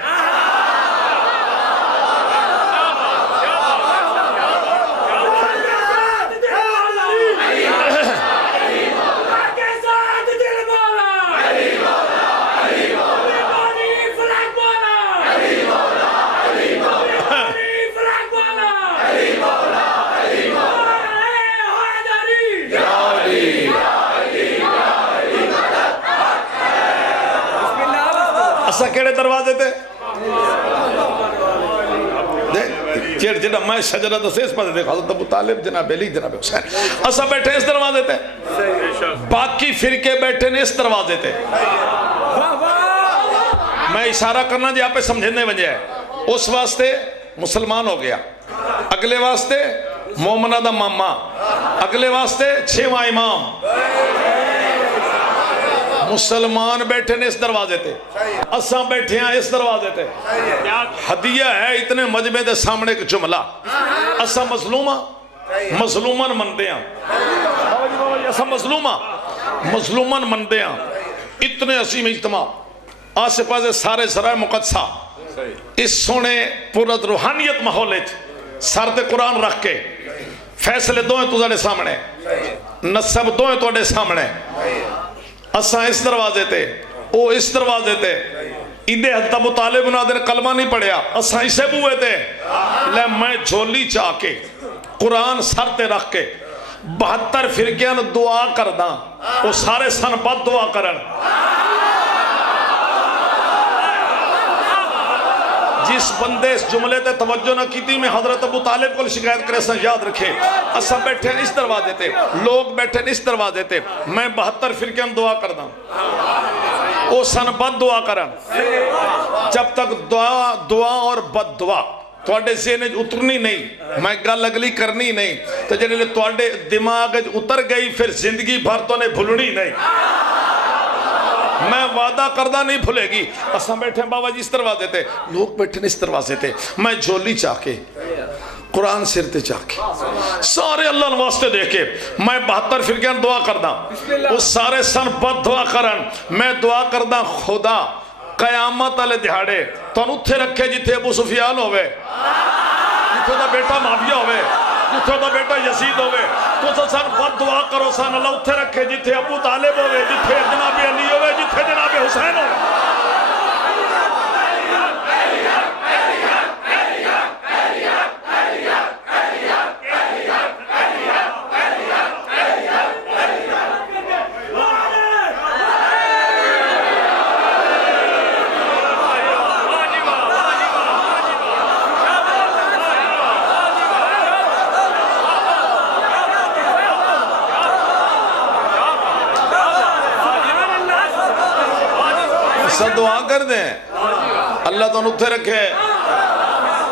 اسا کیڑے دروازے تے چیڑ جنہ میں شجرہ دسیس پہ دیکھا حضرت ابو طالب جناب علی جناب حسین اسا بیٹھے اس دروازے تے باقی فرقے بیٹھے نے اس دروازے تے میں اشارہ کرنا جی آپ پہ سمجھنے وجہ ہے اس واسطے مسلمان ہو گیا اگلے واسطے مومنہ دا ماما اگلے واسطے چھواں امام مسلمان بیٹھے نے اس دروازے تے اساں بیٹھے ہیں اس دروازے تے ہدیہ ہے اتنے مجمع دے سامنے ایک جملہ اساں مظلومن مندے ہیں اساں مظلومن مندے ہیں اتنے عظیم اجتماع آسے پاسے سارے ذرائع مقدسہ اس سونے پورت روحانیت ماحولت سرد قرآن رکھ کے فیصلے دوئیں تجھے سامنے نصب دوئیں توڑے سامنے اساں اس دروازے تے او اس دروازے تے ادھے حضرت ابو طالب نادر کلمہ نہیں پڑھیا اساں اسے بوئے تے لے میں جھولی چاہ کے قرآن سر تے رکھ کے 72 فرقیاں دعا کرداں او سارے سن بد دعا کرن جس بندے اس جملے تے توجہ نہ کیتی میں حضرت ابو طالب کو شکایت کرے سن یاد رکھے اسا بیٹھے اس دروازے تے لوگ بیٹھے اس دروازے تے میں 72 فرقیاں دعا کرداں او سن بد دعا کرن جب تک دعا اور بد دعا توڑے ذہن اترنی نہیں میں گل اگلی کرنی نہیں تو جنہے توڑے دماغ اتر گئی پھر زندگی بھر تو نے بھلنی نہیں میں وعدہ کردہ نہیں بھولے گی اساں بیٹھے ہیں بابا جی اس دروازے تے لوگ بیٹھے ہیں اس دروازے تے میں جھولی چاہ کے قرآن سرتے چاہ کے سارے اللہ نواستے دے کے میں 72 فرقیاں دعا کردہ اس سارے سن بد دعا کرن میں دعا کردہ خدا قیامت علی دہاڑے تو اتھے رکھے جتھے ابو سفیان ہوئے جتھے دا بیٹا معاویہ ہوئے جتھے دا بیٹا یزید ہوئے تو سن بد دعا کرو سن اللہ اتھے رکھے جتھے ابو طالب ہوئے جتھے جناب علی ہوئے جتھے جناب حسین ہوئے سب دعا کر دیں اللہ تو اتھے رکھے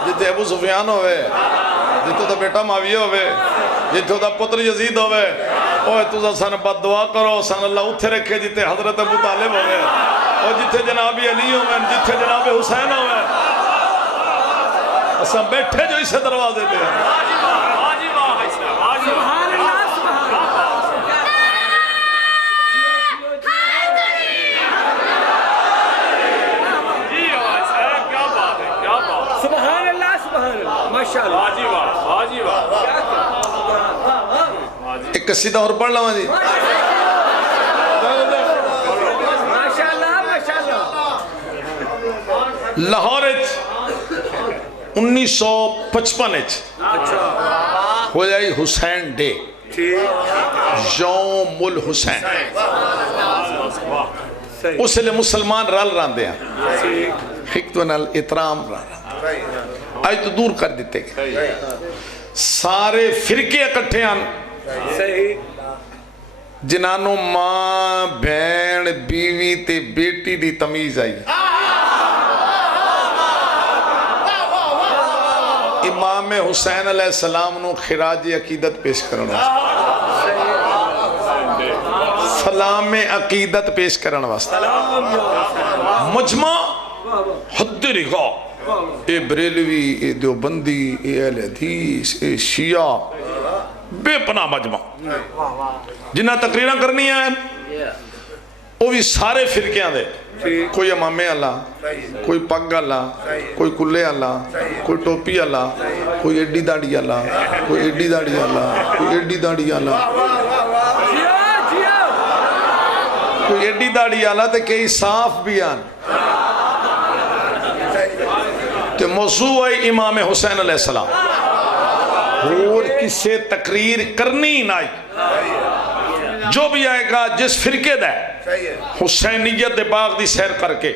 جتے ابو سفیان ہوئے جتے دا بیٹا معاویہ ہوئے جتے دا پتر یزید ہوئے اوہ تو سن بد دعا کرو سن اللہ اتھے رکھے جتے حضرت ابو طالب ہوئے اور جتے جناب علی ہوئے جتے جناب حسین ہوئے اساں بیٹھے جو اسے دروازے پہ ایک قصیدہ اور پڑھ لوں جی لاہور 1955 ہو جائی حسین ڈے یوم الحسین اس لئے مسلمان رال راندے ہیں حکتون الاطرام رال آج تو دور کر دیتے گئے سارے فرقے اکٹھے ہیں صحیح جنہوں ماں بہن بیوی تے بیٹی دی تمیز آئی امام حسین علیہ السلام نو خراج عقیدت پیش کرنا سلام عقیدت پیش کرنا واسطہ مجمع حد رگا اے بریلوی اے دیوبندی اے اہل حدیث اے شیعہ بے پناہ مجمع جنہ تقریرہ کرنی ہیں وہ بھی سارے فرقیاں دے کوئی امامے اللہ کوئی پگ اللہ کوئی کلے اللہ کوئی ٹوپی اللہ کوئی ایڈی داڑی اللہ کوئی ایڈی داڑی اللہ کوئی ایڈی داڑی اللہ کوئی ایڈی داڑی اللہ تے کئی صاف بھی آن تے موضوع ہے امام حسین علیہ السلام اور کسے تقریر کرنی نہ جو بھی آئے گا جس فرقے دے حسینیت دے باغ دی سیر کر کے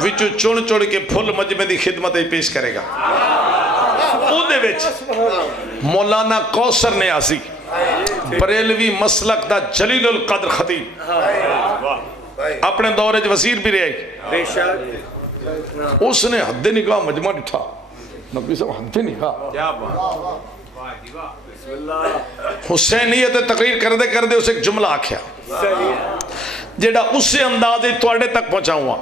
وچو چن چڑ کے پھل مجمع دی خدمت پیش کرے گا او دے وچ مولانا کوثر نیازی بریلوی مسلک دا جلیل القدر خطیب اپنے دورے وزیر بھی رہے اس نے حد نگاہ مجمع ڈٹھا نبی صاحب حد نگاہ حسینیت تقریر کردے اسے ایک جملہ آکھیا جیڑا اسے اندازے توڑے تک پہنچاؤں گا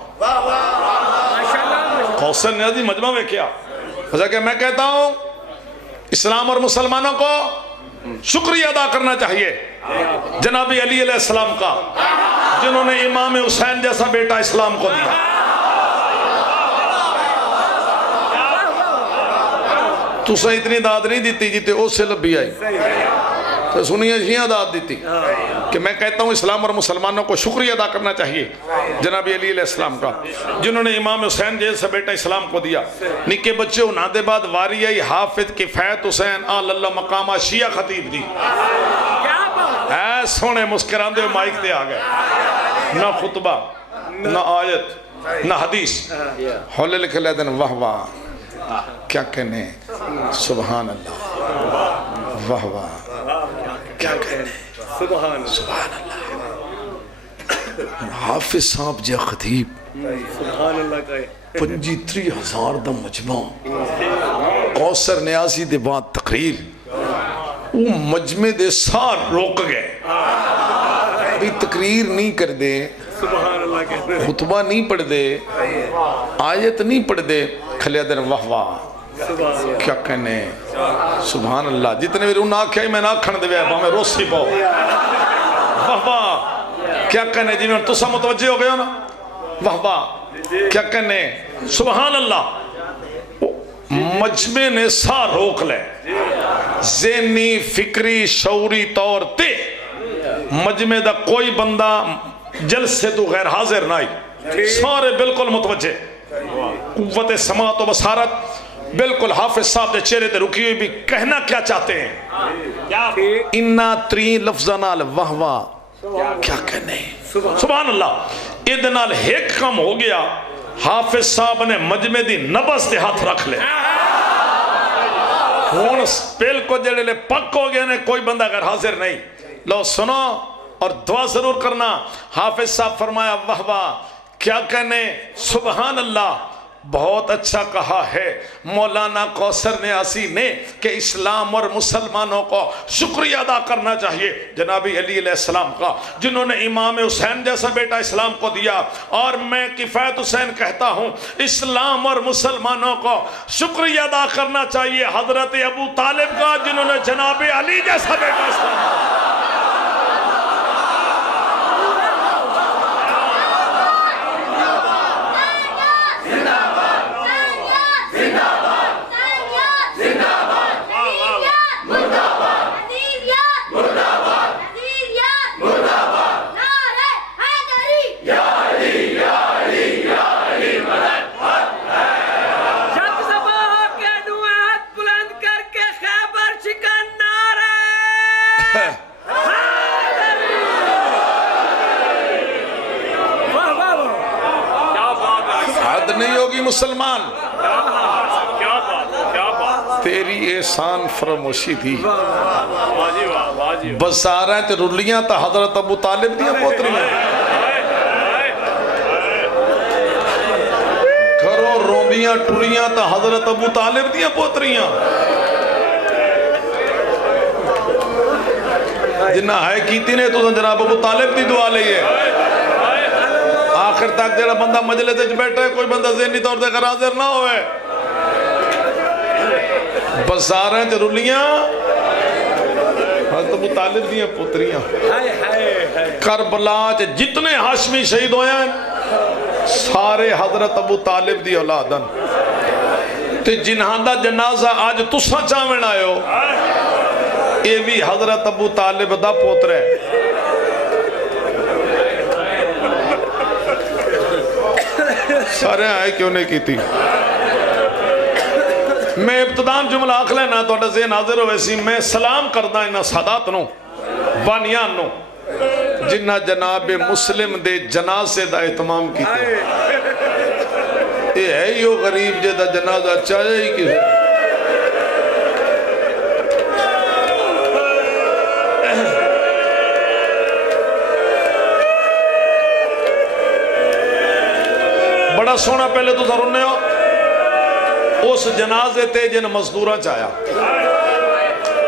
کوثر نیازی مجمع میں کیا وجہ کہ میں کہتا ہوں اسلام اور مسلمانوں کو شکریہ ادا کرنا چاہیے جناب علی علیہ السلام کا جنہوں نے امام حسین جیسا بیٹا اسلام کو دیا تو سے اتنی داد نہیں دیتی جیتے اس سے لبی آئی تو سنیے شیعہ داد دیتی کہ میں کہتا ہوں اسلام اور مسلمانوں کو شکریہ ادا کرنا چاہیے جناب علی علیہ السلام کا جنہوں نے امام حسین جیسا بیٹا اسلام کو دیا نکے بچے انہاں دے بعد واری آئی حافظ کفایت حسین آل اللہ مقامہ شیعہ خطیب دی اے سونے مسکران دے مائک دے آگئے نہ خطبہ نہ آیت نہ حدیث حولے لکھ لے دن واہ واہ کیا کہنے سبحان اللہ واہ واہ کیا کہنے سبحان اللہ حافظ صاحب جا خطیب سبحان اللہ کہے 35,000 دا مجمع کوثر نیازی دے بعد تقریر وہ مجمع دے سار روک گئے بھی تقریر نہیں کر دے خطبہ نہیں پڑھ دے آیت نہیں پڑھ دے کھلے دن واہ واہ کیا کہنے سبحان اللہ جتنے بھی رونا آکھیا ہی میں نہ کھن دے وے میں روسی پاؤ واہ واہ کیا کہنے جی میں تو سا متوجہ ہو گیا نا واہ واہ کیا کہنے سبحان اللہ مجمع نے سا روک لے ذہنی فکری شعوری طور تے مجمع دا کوئی بندہ جلسے تو غیر حاضر نائی سارے بالکل متوجہ قوت سماعت و بصارت بالکل حافظ صاحب دے چہرے تے رکی ہوئی بھی کہنا کیا چاہتے ہیں انہا ترین لفظانال واہ واہ کیا کہنے سبحان اللہ ادنال ایک کم ہو گیا حافظ صاحب نے مجمع دی نبض دے ہاتھ رکھ لے ہون سپیل کو جڑے لے پک ہو گیا نے کوئی بندہ اگر حاضر نہیں لو سنو اور دعا ضرور کرنا حافظ صاحب فرمایا واہ واہ کیا کہنے سبحان اللہ بہت اچھا کہا ہے مولانا کوثر نیازی نے کہ اسلام اور مسلمانوں کو شکریہ ادا کرنا چاہیے جناب علی علیہ السلام کا جنہوں نے امام حسین جیسا بیٹا اسلام کو دیا اور میں کفایت حسین کہتا ہوں اسلام اور مسلمانوں کو شکریہ ادا کرنا چاہیے حضرت ابو طالب کا جنہوں نے جناب علی جیسا بیٹا اسلام کو مسلمان تیری احسان فراموشی تھی بسارا تے رلیاں تا حضرت ابو طالب دیاں پوتریاں گھروں روندیاں ٹریاں تا حضرت ابو طالب دیاں پوتریاں جنہ ہے کیتی نے تو جناب ابو طالب دی دعا لئی ہے آخر تک جڑا بندہ مجلس وچ بیٹھا ہے کوئی بندہ ذہنی طور تے حاضر نہ ہوئے بازاراں تے رلیاں حضرت ابو طالب دیاں پتریاں کربلا تے جتنے ہاشمی شہید ہوئے ہیں سارے حضرت ابو طالب دی اولادن تے جنہاں دا جنازہ آج تساں چاویں آئے ہو یہ بھی حضرت ابو طالب دا پوتر ہے سارے آئے کیوں نہیں کی تھی میں ابتدان جملہ آخ لینا تو اڈا ذہن حاضر ہو ویسی میں سلام کردہ انہا سادات نو بانیان نو جنہ جناب مسلم دے جنازے دا اہتمام کی تھی یہ ہے یو غریب جے دا جنازہ چاہے ہی کی بڑا سونا پہلے تو تھا رننے ہو اس جنازے تے جن مزدورہ چاہیا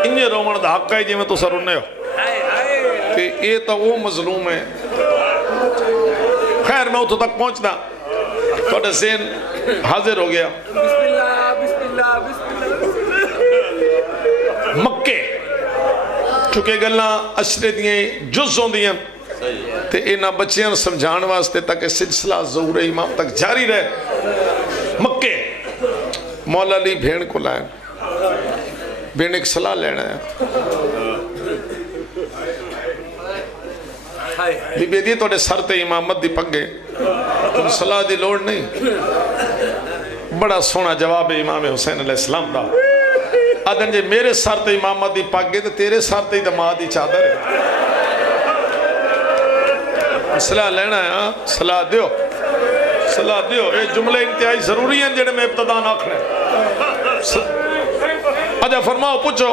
انہیں رومن دا حق ہے جی میں تو سر رننے ہو کہ یہ تو وہ مظلوم ہے خیر میں اتھو تک پہنچنا توڑے ذہن حاضر ہو گیا مکے چونکہ گلنا اشرے دیئے جز ہوں دیئے تے اینا بچیاں سمجھان واسطے تاکہ سلسلہ ظہور امام تک جاری رہے مکے مولا علی بھین کو لائیں بھین ایک صلاح لینا ہے بی بی دی توڑے سر تے امامت دی پگے تم صلاح دی لوڑ نہیں بڑا سونا جواب امام حسین علیہ السلام دا آدھن جے میرے سر تے امامت دی پگے تے تیرے سر تے دماغ دی چادر ہے صلاح لینا ہے ہاں صلاح دیو یہ جملے انتہائی ضروری ہیں جنہیں میں ابتدان آکھنے اجا فرماؤ پوچھو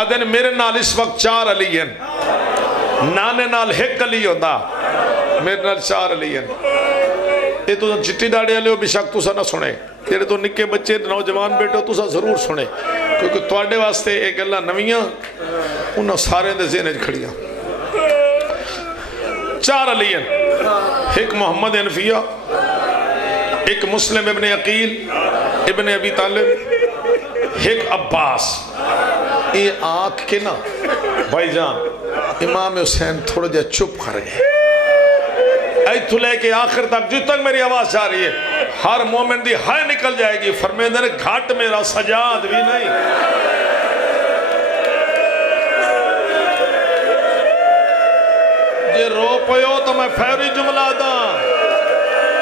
آدھن میرے نال اس وقت 4 علی ہیں نانے نال 1 علی ہوتا میرے نال 4 علی ہیں یہ تو چٹی ڈاڑے علی ہو بھی شک تو سا نہ سنے تیرے تو نکے بچے نوجوان بیٹے ہو تو سا ضرور سنے کیونکہ توڑے واسطے ایک اللہ نویاں انہوں سارے دے ذہن کھڑیاں 4 علی ہیں ایک محمد انفیہ ایک مسلم ابن عقیل ابن ابی طالب ایک عباس یہ آنکھ کے نا بھائی جان امام حسین تھوڑا جا چپ کر گئے ایتھو لے کے آخر تک جس تک میری آواز جا رہی ہے ہر مومن دی ہائے نکل جائے گی فرمیدہ نے گھاٹ میرا سجاد بھی نہیں جے رو پہو تو میں فیری جملہ دا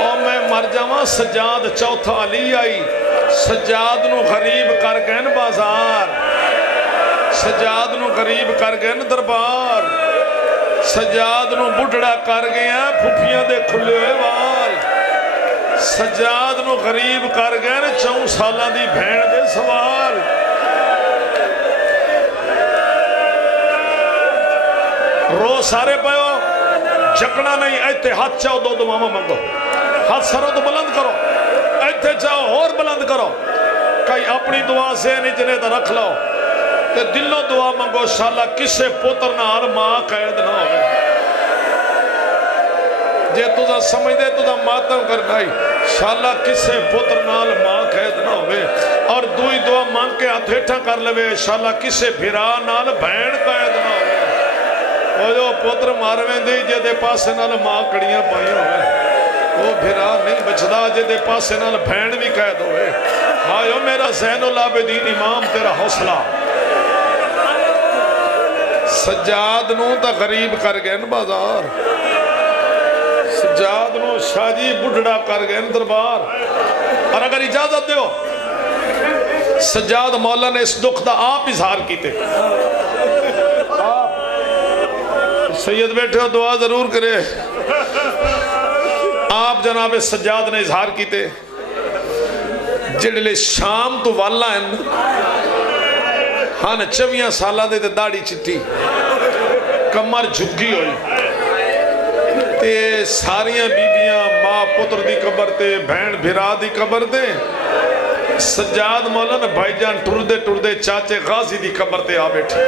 اور میں مر جاواں سجاد چوتھا علی آئی سجاد نو غریب کر گئن بازار سجاد نو غریب کر گئن دربار سجاد نو بڑھڑا کر گئن پھپیاں دے کھلے ہوئے وال سجاد نو غریب کر گئن 4 سالہ دی بھین دے سوال رو سارے پہو جھکنا نہیں ایتے ہاتھ چاہو دو ماما منگو ہاتھ سروں تو بلند کرو ایتے چاہو اور بلند کرو کئی اپنی دعا سے نجنے دا رکھ لاؤ تے دلوں دعا منگو شاءاللہ کسے پوتر نہ ہر ماں قید نہ ہوئے جے تُزا سمجھ دے تُزا ماتم کر گئی شاءاللہ کسے پوتر نہ ہر ماں قید نہ ہوئے اور دوئی دعا مانگ کے ہتھیٹھا کر لوے شاءاللہ کسے بھیرا نال بھین قید نہ ہوئے وہ جو پوتر مارویں دی جے دے پاسے نال ماں کڑیاں پائیں ہوئے وہ بھیرا نہیں بچدا جے دے پاسے نال بھین بھی قید ہوئے آئیو میرا زین العابدین امام تیرا حوصلہ سجاد نو تا غریب کر گئے بازار سجاد نو شاجی بڑھڑا کر گئے دربار اور اگر اجازت دیو سجاد مولا نے اس دکھ دا آپ اظہار کیتے سید بیٹھے ہو دعا ضرور کرے آپ جناب سجاد نے اظہار کیتے جڑے لے شام تو والا ہیں ہاں 24 سالہ دے داڑھی چٹی کمر جھگی ہوئی تے ساریاں بیبیاں ماں پتر دی قبر تے بہن بھرا دی قبر تے سجاد مولانا بھائی جان ٹردے چاچے غازی دی قبر تے آ بیٹھے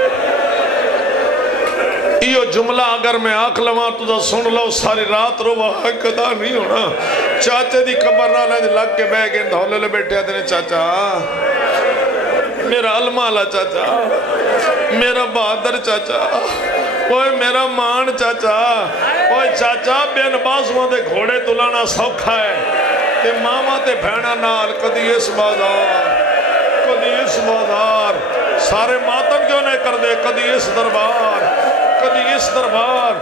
ایو جملہ اگر میں آکھ لواں تو سن لو ساری رات رو وہاں قدا نہیں ہونا چاچے دی قبر نہ لگ کے بے گئے دھولے لے بیٹھے آتے نے چاچا میرا علمالا چاچا میرا بہادر چاچا اوے میرا مان چاچا اوے چاچا بے نبازوں دے گھوڑے تلانا سوکھا ہے تے ماما تے بھینا نال کدی اس بازار سارے ماتم کیوں نہیں کر دے کدی اس دربار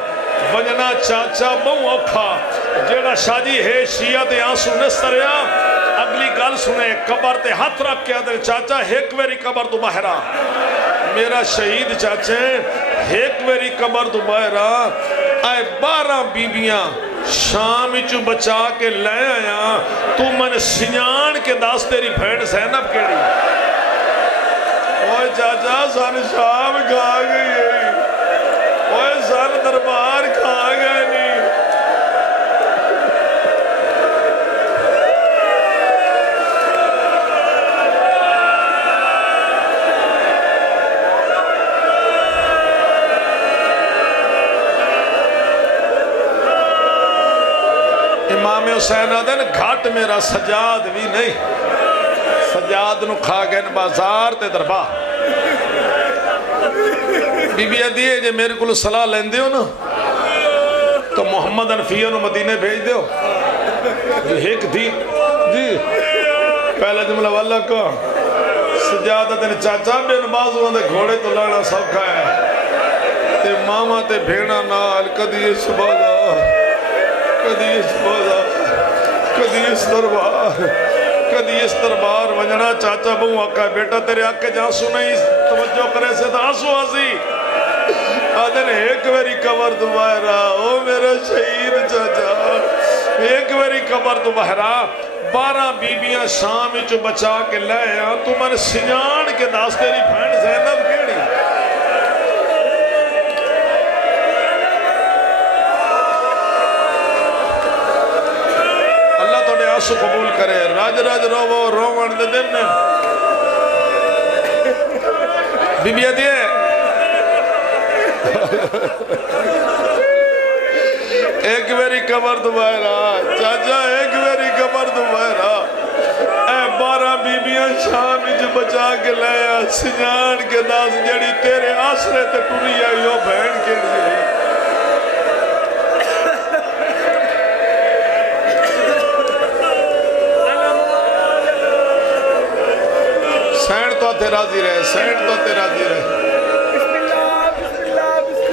وجنا چاچا بہو اوکھا جیڑا شاجی ہے شیعہ تے آنسو نستریا اگلی گل سنے قبر تے ہاتھ رکھ کے آدھر چاچا ایک ویری قبر تو بہرا میرا شہید چاچے ایک ویری قبر تو بہرا آئے 12 بیبیاں شام چو بچا کے لے آیا تو من سیان کے داس تیری بھین زینب کیڑی اوہ چاچا سان شام کھا گئی اوہ سان دربار کھا گئے نہیں امام حسین آدھن گھاٹ میرا سجاد بھی نہیں سجاد نو کھا گئے بازار تے دربار بی بی ادیے جے میرے کو صلاح لین دیو نا تو محمد انفیہ نو مدینے بھیج دیو ایک دی پہلا جملہ واللہ کا سجاد آدھن چاچا بے نبازوں دے گھوڑے تو لانا سوکھا ہے تے ماما تے بھینا نال کدی اس بازار کدی اس دربار وجنا چاچا بہو آقا بیٹا تیرے آکے جہاں سنیں توجہ کرے سے تا آنسو آسی آدھن ایک ویری قبر تو بہرا او میرا شہید چاچا ایک ویری قبر تو بہرا 12 بیبیاں شام چو بچا کے لے آن تو من سیان کے داس تیری بھین زینب کیڑی آنسو قبول کرے راج روان دے دن بی بی ادیے ایک ویری قبر تو بہرا چاچا ایک ویری قبر تو بہرا اے 12 بیبیاں شام جو بچا کے لیا سجان کے داس جڑی تیرے آسرے تے ٹوری آئی ہو بہن کے لیے سینڈ تو تے راضی رہے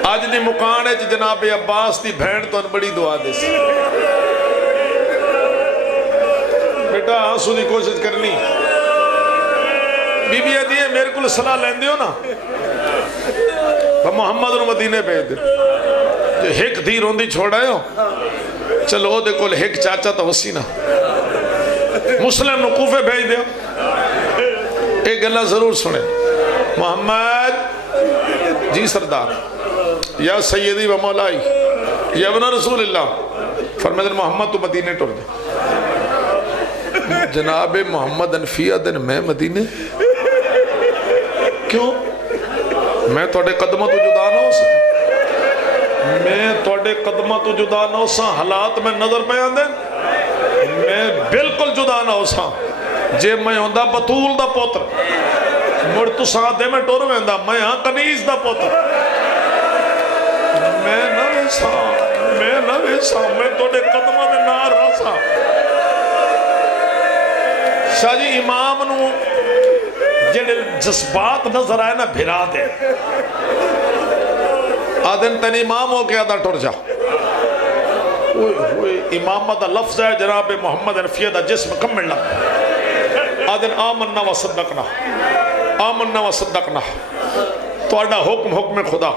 آج دی مکانے جناب عباس دی بھین تو بڑی دعا دے سی بیٹا آنسو دی کوشش کرنی بی بی ادیے میرے کو صلاح لین دیو نا تو محمد نو مدینے بھیج دیو جو ایک دھی روندی چھوڑا ہے چلو او دے کول ایک چاچا تو وسی نا مسلم نو کوفے بھیج دیو ایک گلہ ضرور سنے محمد جی سردار یا سیدی و مولائی یا ابن رسول اللہ فرمائے محمد تو مدینے ٹور دے جناب محمد انفیہ دن میں مدینے کیوں میں توڑے قدمہ تو جدا نہ ہو سا میں توڑے قدمہ تو جدا نہ ہو سا حالات میں نظر بیان دیں میں بالکل جدا نہ ہو سا جے میں ہوندہ بطول دا پوتر مڑ تو ساتھ دے میں ٹور میں ہوندہ میں ہاں کنیز دا پوتر میں نہ ویسا میں توڑے قدمہ دے نار رسا شاہ جی امام نو جنہیں جذبات نظر آئے نا بھرا دے آدھن تن امام ہو کے آدھا ٹور جا امام دا لفظ ہے جناب محمد انفیہ دا جسم کمل لگ آدھن آمنا و صدقنا تو آڈا حکم خدا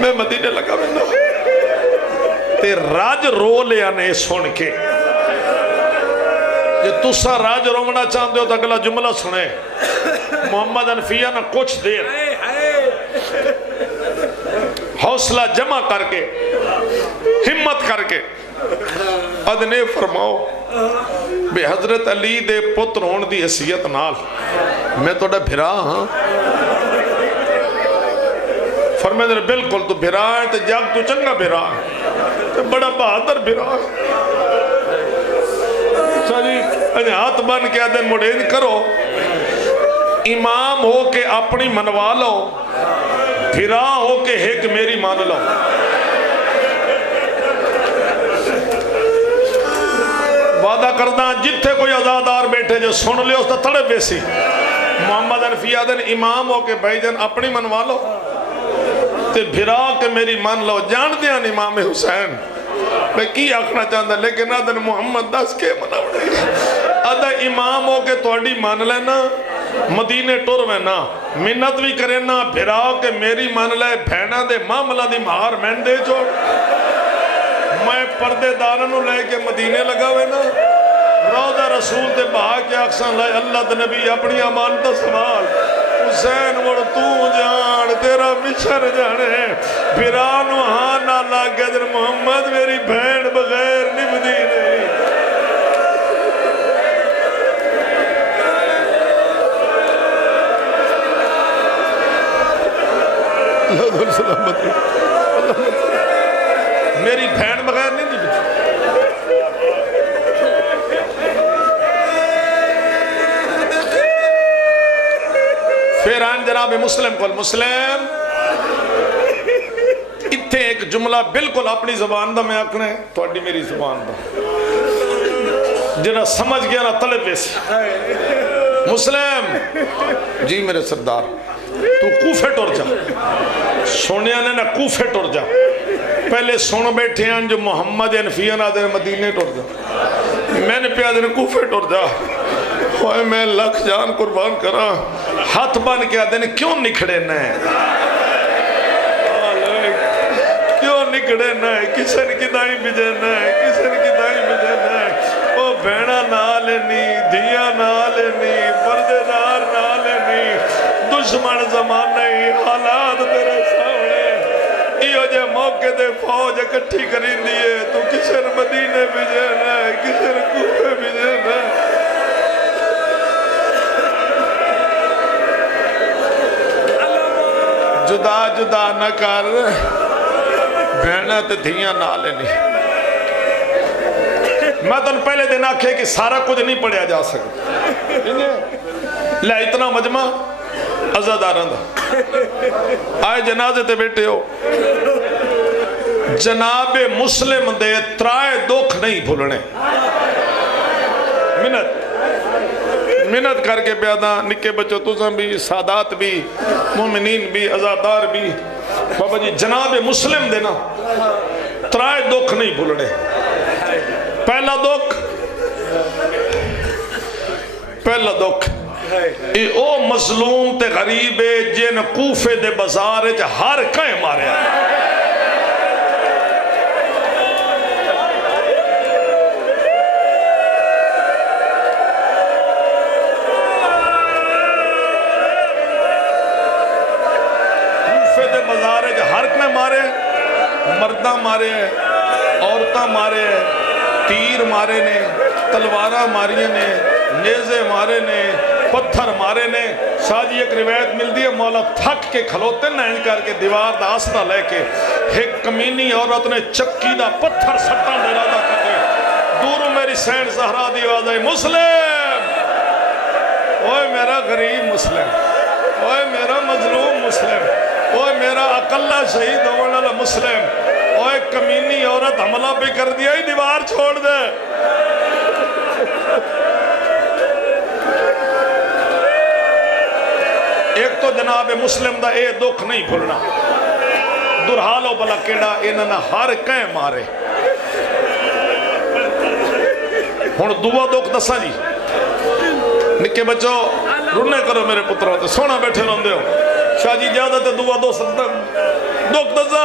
میں مدینے لگا تے راج رو لیا نے سن کے جے تسا راج رونا چاہتے ہو تو اگلا جملہ سنے محمد حنفیہ نے کچھ دیر حوصلہ جمع کر کے ہمت کر کے ادنے فرماؤ بے حضرت علی دے پتر ہون دی حیثیت نال میں توڑا بھرا ہاں فرمائے دے بالکل تو بھرا ہے تو جب تو چنگا بھرا ہے تو بڑا بہادر بھرا ہے ساری ہاتھ بن کے آدھن مڑین کرو امام ہو کے اپنی منوا لو بھرا ہو کے ایک میری مان لو وعدہ کردہ جتھے کوئی ازادار بیٹھے جو سن لے اس تا تھڑے بیسی محمد حنفیہ دن امام ہو کے بھائی جن اپنی منوا لو تے بھرا کے میری مان لو جان دیاں امام حسین میں کی آکھنا چاہتا لیکن آدھن محمد دس کے مناوڑی آدھا امام ہو کے توڑی مان لینا مدینے ٹور میں نا منت بھی کرے نا بھرا کے میری مان لے بھینا دے معاملہ دی مہار میں دے جو میں پردے دارنوں لے کے مدینے لگا ہوئے نا روضہ رسول دے بہا کے اکسان لائے اللہ دے نبی اپنی امانتہ سوال حسین وڑ تو جان تیرا مشر جانے بھرانو ہاں نہ لاغے در محمد میری بھین بغیر نبدی نہیں اللہ دل سلامت میری بھین بغیر نہیں نبدی پھر آن جناب مسلم کو مسلم اتھے ایک جملہ بالکل اپنی زبان دا میں آکھنے تو اڈی میری زبان دا جنہ سمجھ گیا نا طلب ویسی مسلم جی میرے سردار تو کوفے ٹور جا سونیا نے نا کوفے ٹور جا پہلے سن بیٹھے ہیں جو محمد حنفیہ نا دے مدینے ٹور جا میں نے پیا دے کوفے ٹور جا ہوئے میں لکھ جان قربان کرا ہاتھ بن کے آدھے کیوں نکھڑے نہ کیوں نکھڑے نہ کسن کی دائیں بجے نہ کسن کی دائیں بجے نہ وہ بھیڑا نہ لینی دیا نہ لینی پردے دار نہ لینی دشمن زمان نہیں حالات تیرے سامنے ایو جے موقع دے فوج اکٹھی کریں دیئے تو کسن مدینے بجے نہ کسن کوفے بجے نہ جدا جدا نہ کر بہنہ تے دھیاں نہ لینی میں تو پہلے دن آکھے کہ سارا کچھ نہیں پڑھیا جا سکتا لے اتنا مجمع عزاداران دا آئے جنازے تے بیٹھے ہو جناب مسلم دے ترائے دکھ نہیں بھولنے منت کر کے پیادا نکے بچوں تُساں بھی سادات بھی مومنین بھی عزادار بھی بابا جی جناب مسلم دینا ترائے دکھ نہیں بھولنے پہلا دکھ او مظلوم تے غریبے جن کوفے دے بازارے جا ہر کہیں مارے مارے مردہ مارے عورتہ مارے تیر مارے نے تلوارہ ماریے نے نیزے مارے نے پتھر مارے نے ساجی ایک روایت مل دی ہے مولا تھک کے کھلوتے نہ کر کے دیوار دا آستہ لے کے ایک کمینی عورت نے چکی دا پتھر سٹا ڈرادہ کرتے دوروں میری سین زہرا دی آواز آئی مسلم اوہ میرا غریب مسلم اوہ میرا مظلوم مسلم اوہ میرا اقلہ شہید ہونا مسلم اوہ کمینی عورت حملہ بھی کر دیا ہی دیوار چھوڑ دے ایک تو جناب مسلم دا اے دکھ نہیں بھولنا درحالو بلا کیڑا انہاں ہر کہیں مارے ہون دعا دکھ دسا جی نکے بچو رونے کرو میرے پتروں تے سونا بیٹھے رہن دے ہو شاہ جی جادت دعا دو سکتا دکھ دسا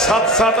7-7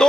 2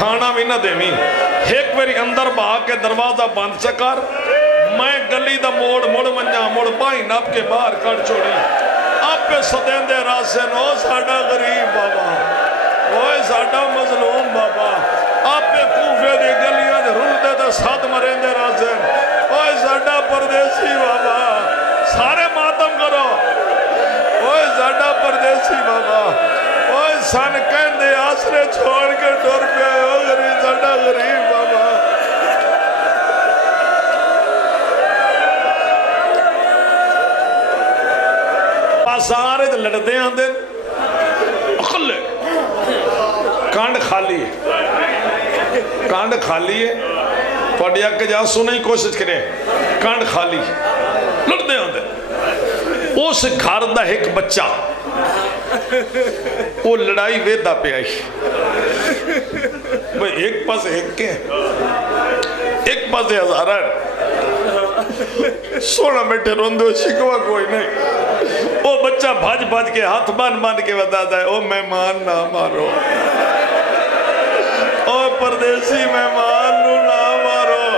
کھانا بھی نہ دیویں ایک باری اندر بہا کے دروازہ بند چکر میں گلی دا موڑ منجا موڑ بائی نپ کے باہر کٹ چھوڑی آپ پہ سدین دے راسن او ساڑا غریب بابا اوے ساڑا مظلوم بابا آپ پہ کوفے دے گلیاں دے رول دے دے ساتھ مرین دے راسن اوے ساڑا پردیسی بابا سارے ماتم کرو اوے ساڑا پردیسی بابا اوے سن کہن دے آسرے چھوڑ کے ڈور پہ او غریب ساڑا غریب بابا سارے لڑتے آندے اخلے کانڈ خالی ہے کانڈ خالی ہے پڑھیا کہ جا سنیں کوشش کریں کانڈ خالی لڑتے آندے اس گھر دا ایک بچہ وہ لڑائی ویدہ پہ آئی بھئی ایک پاس ایک کے ایک پاس ہزارہ سونا بیٹھے روندو شکوا کوئی نہیں وہ بچہ بھاج کے ہاتھ بان کے بتاتا ہے او مہمان نہ مارو او پردیسی مہمان نہ مارو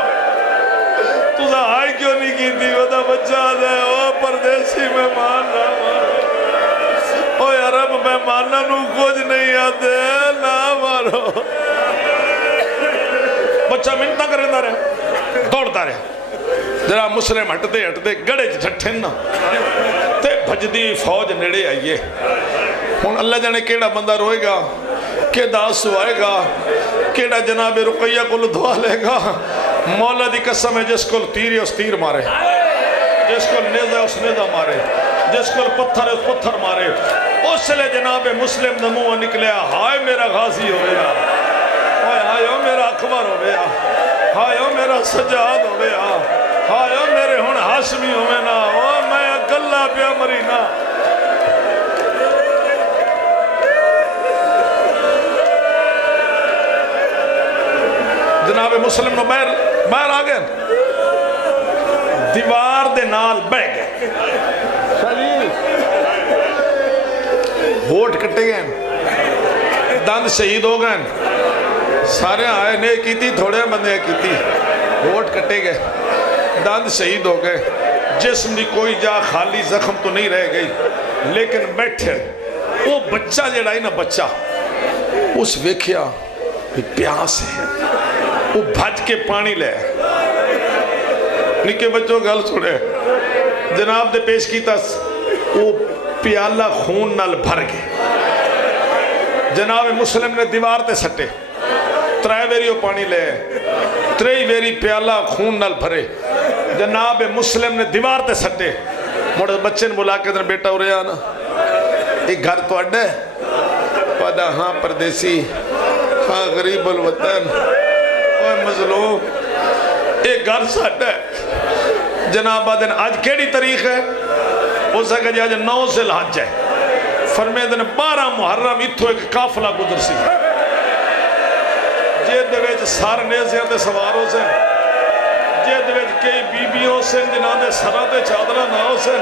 تُسا آئی کیوں نہیں کی تھی وہ بچہ آتا ہے او پردیسی مہمان نہ مارو او عرب مہمانہ نو کچھ نہیں آتے نہ مارو بچہ منتہ کرنے رہے دوڑتا رہے ذرا مسلم ہٹتے گڑے چھٹھن نا تے بھجدی فوج نڑے آئیے ہون اللہ جانے کیڑا بندہ روئے گا کیڑا آسو آئے گا کیڑا جناب رقیہ کو لدھوا لے گا مولا دی قسم ہے جس کو تیر ہے اس تیر مارے جس کو نیزہ ہے اس نیزہ مارے جس کو پتھر ہے اس پتھر مارے اس لئے جناب مسلم دموہ نکلیا ہائے میرا غازی ہو گیا ہائے میرا اکبر ہو گیا ہائے میرا سجاد ہو گیا ہائے میرے ہون ہاشمی ہو میں نا میں اگلہ پیا مرینا جناب مسلم نو باہر آگئے دیوار دے نال بہ گئے ہوٹ کٹے گئے دند شہید ہو گئے سارے آئے نے کی تھی تھوڑے بندے کی تھی ہوٹ کٹے گئے دند شہید ہو گئے جسم دی کوئی جا خالی زخم تو نہیں رہ گئی لیکن بیٹھے وہ بچہ جڑائی نا بچہ اس ویکھیا پیاس ہے وہ بھج کے پانی لے نکے بچوں گل سنے جناب دے پیش کی تس وہ پیالہ خون نال بھر گئے جناب مسلم نے دیوار تے سٹے ترائے ویریو پانی لے ترئی ویری پیالہ خون نال بھرے جناب مسلم نے دیوار تے سٹے موڑے بچے نے بلا کے دن بیٹا ہو رہے آنا ایک گھر تو اڈے پدا ہاں پردیسی ہاں غریب الوطن اوہ مظلوم ایک گھر سٹے جناب آدن آج کیڑی تاریخ ہے ہو سکا جی آج 9 سے الحج ہے فرمے دن 12 محرم اتھو ایک کافلہ گزر سی جید ویج سار نیزیاں دے سواروں سے جید ویج کئی بیبیوں سے جنہاں دے سرہ دے چادرہ نہ ہو سے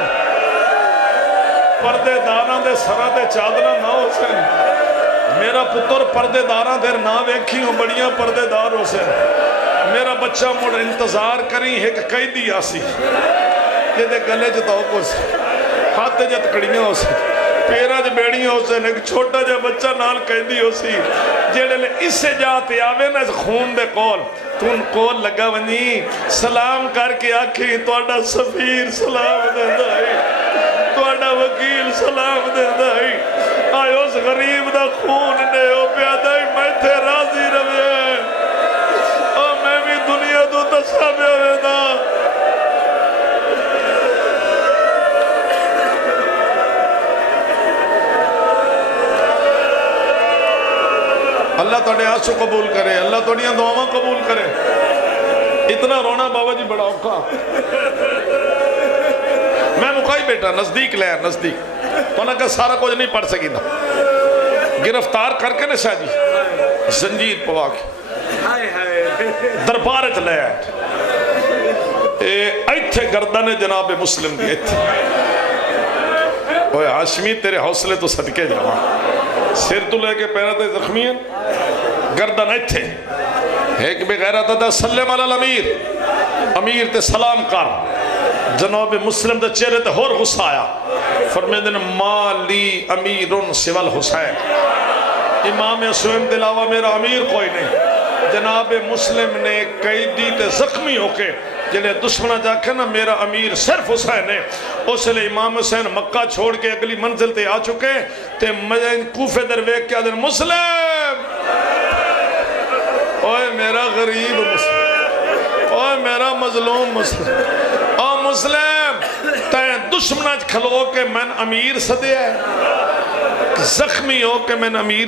پردے داراں دے سرہ دے چادرہ نہ ہو سے میرا پتر پردے داراں دیر نہ ویکھی ہوں بڑیاں پردے دار ہو سے میرا بچہ مڑ انتظار کریں ایک قیدی آسی جدے گلے جتاؤ کو سے ہاتھ جت کڑیاں ہو سے پیرہ جا بیڑیاں ہو سے ایک چھوٹا جا بچہ نال قیدی ہو سی جیڑے لے اس سے جاتے آوے نا اس خون دے قول تو ان قول لگا ونی سلام کر کے آکھیں توڑا سفیر سلام دے دائی توڑا وکیل سلام دے دائی آئے اس غریب دا خون نے او پیادائی میں تھے راضی روے اور میں بھی دنیا تو تصابے ہوئے دا اللہ توڑے آنسو قبول کرے اللہ توڑیاں دعاواں قبول کرے اتنا رونا بابا جی بڑا اوکھا میں مکائی بیٹا نزدیک لے نزدیک تو انہاں کا سارا کچھ نہیں پڑھ سکی تھا گرفتار کر کے نشا جی زنجیر پوا کے دربارت لے ایتھے گردن جناب مسلم دی ایتھے اوہ ہاشمی تیرے حوصلے تو صدقے جاواں سر تو لے کے پیرہ تے زخمی ہیں گردن ایتھے ایک بغیرت دا سلم علی الامیر امیر تے سلام کر جناب مسلم دے چہرے تے ہور غصہ آیا فرمیندے نے مالی امیرن سوال حسین امام حسین دے علاوہ میرا امیر کوئی نہیں جناب مسلم نے قیدی تے زخمی ہو کے جنہیں دشمنہ جا کے نا میرا امیر صرف حسین ہے اس لئے امام حسین مکہ چھوڑ کے اگلی منزل تے آ چکے تے مجھے کوفے درویک کیا دن مسلم اوہ میرا غریب مسلم اوہ میرا مظلوم مسلم اوہ مسلم تین دشمنہ کھلو کے من امیر صدی ہے زخمی ہو کے من امیر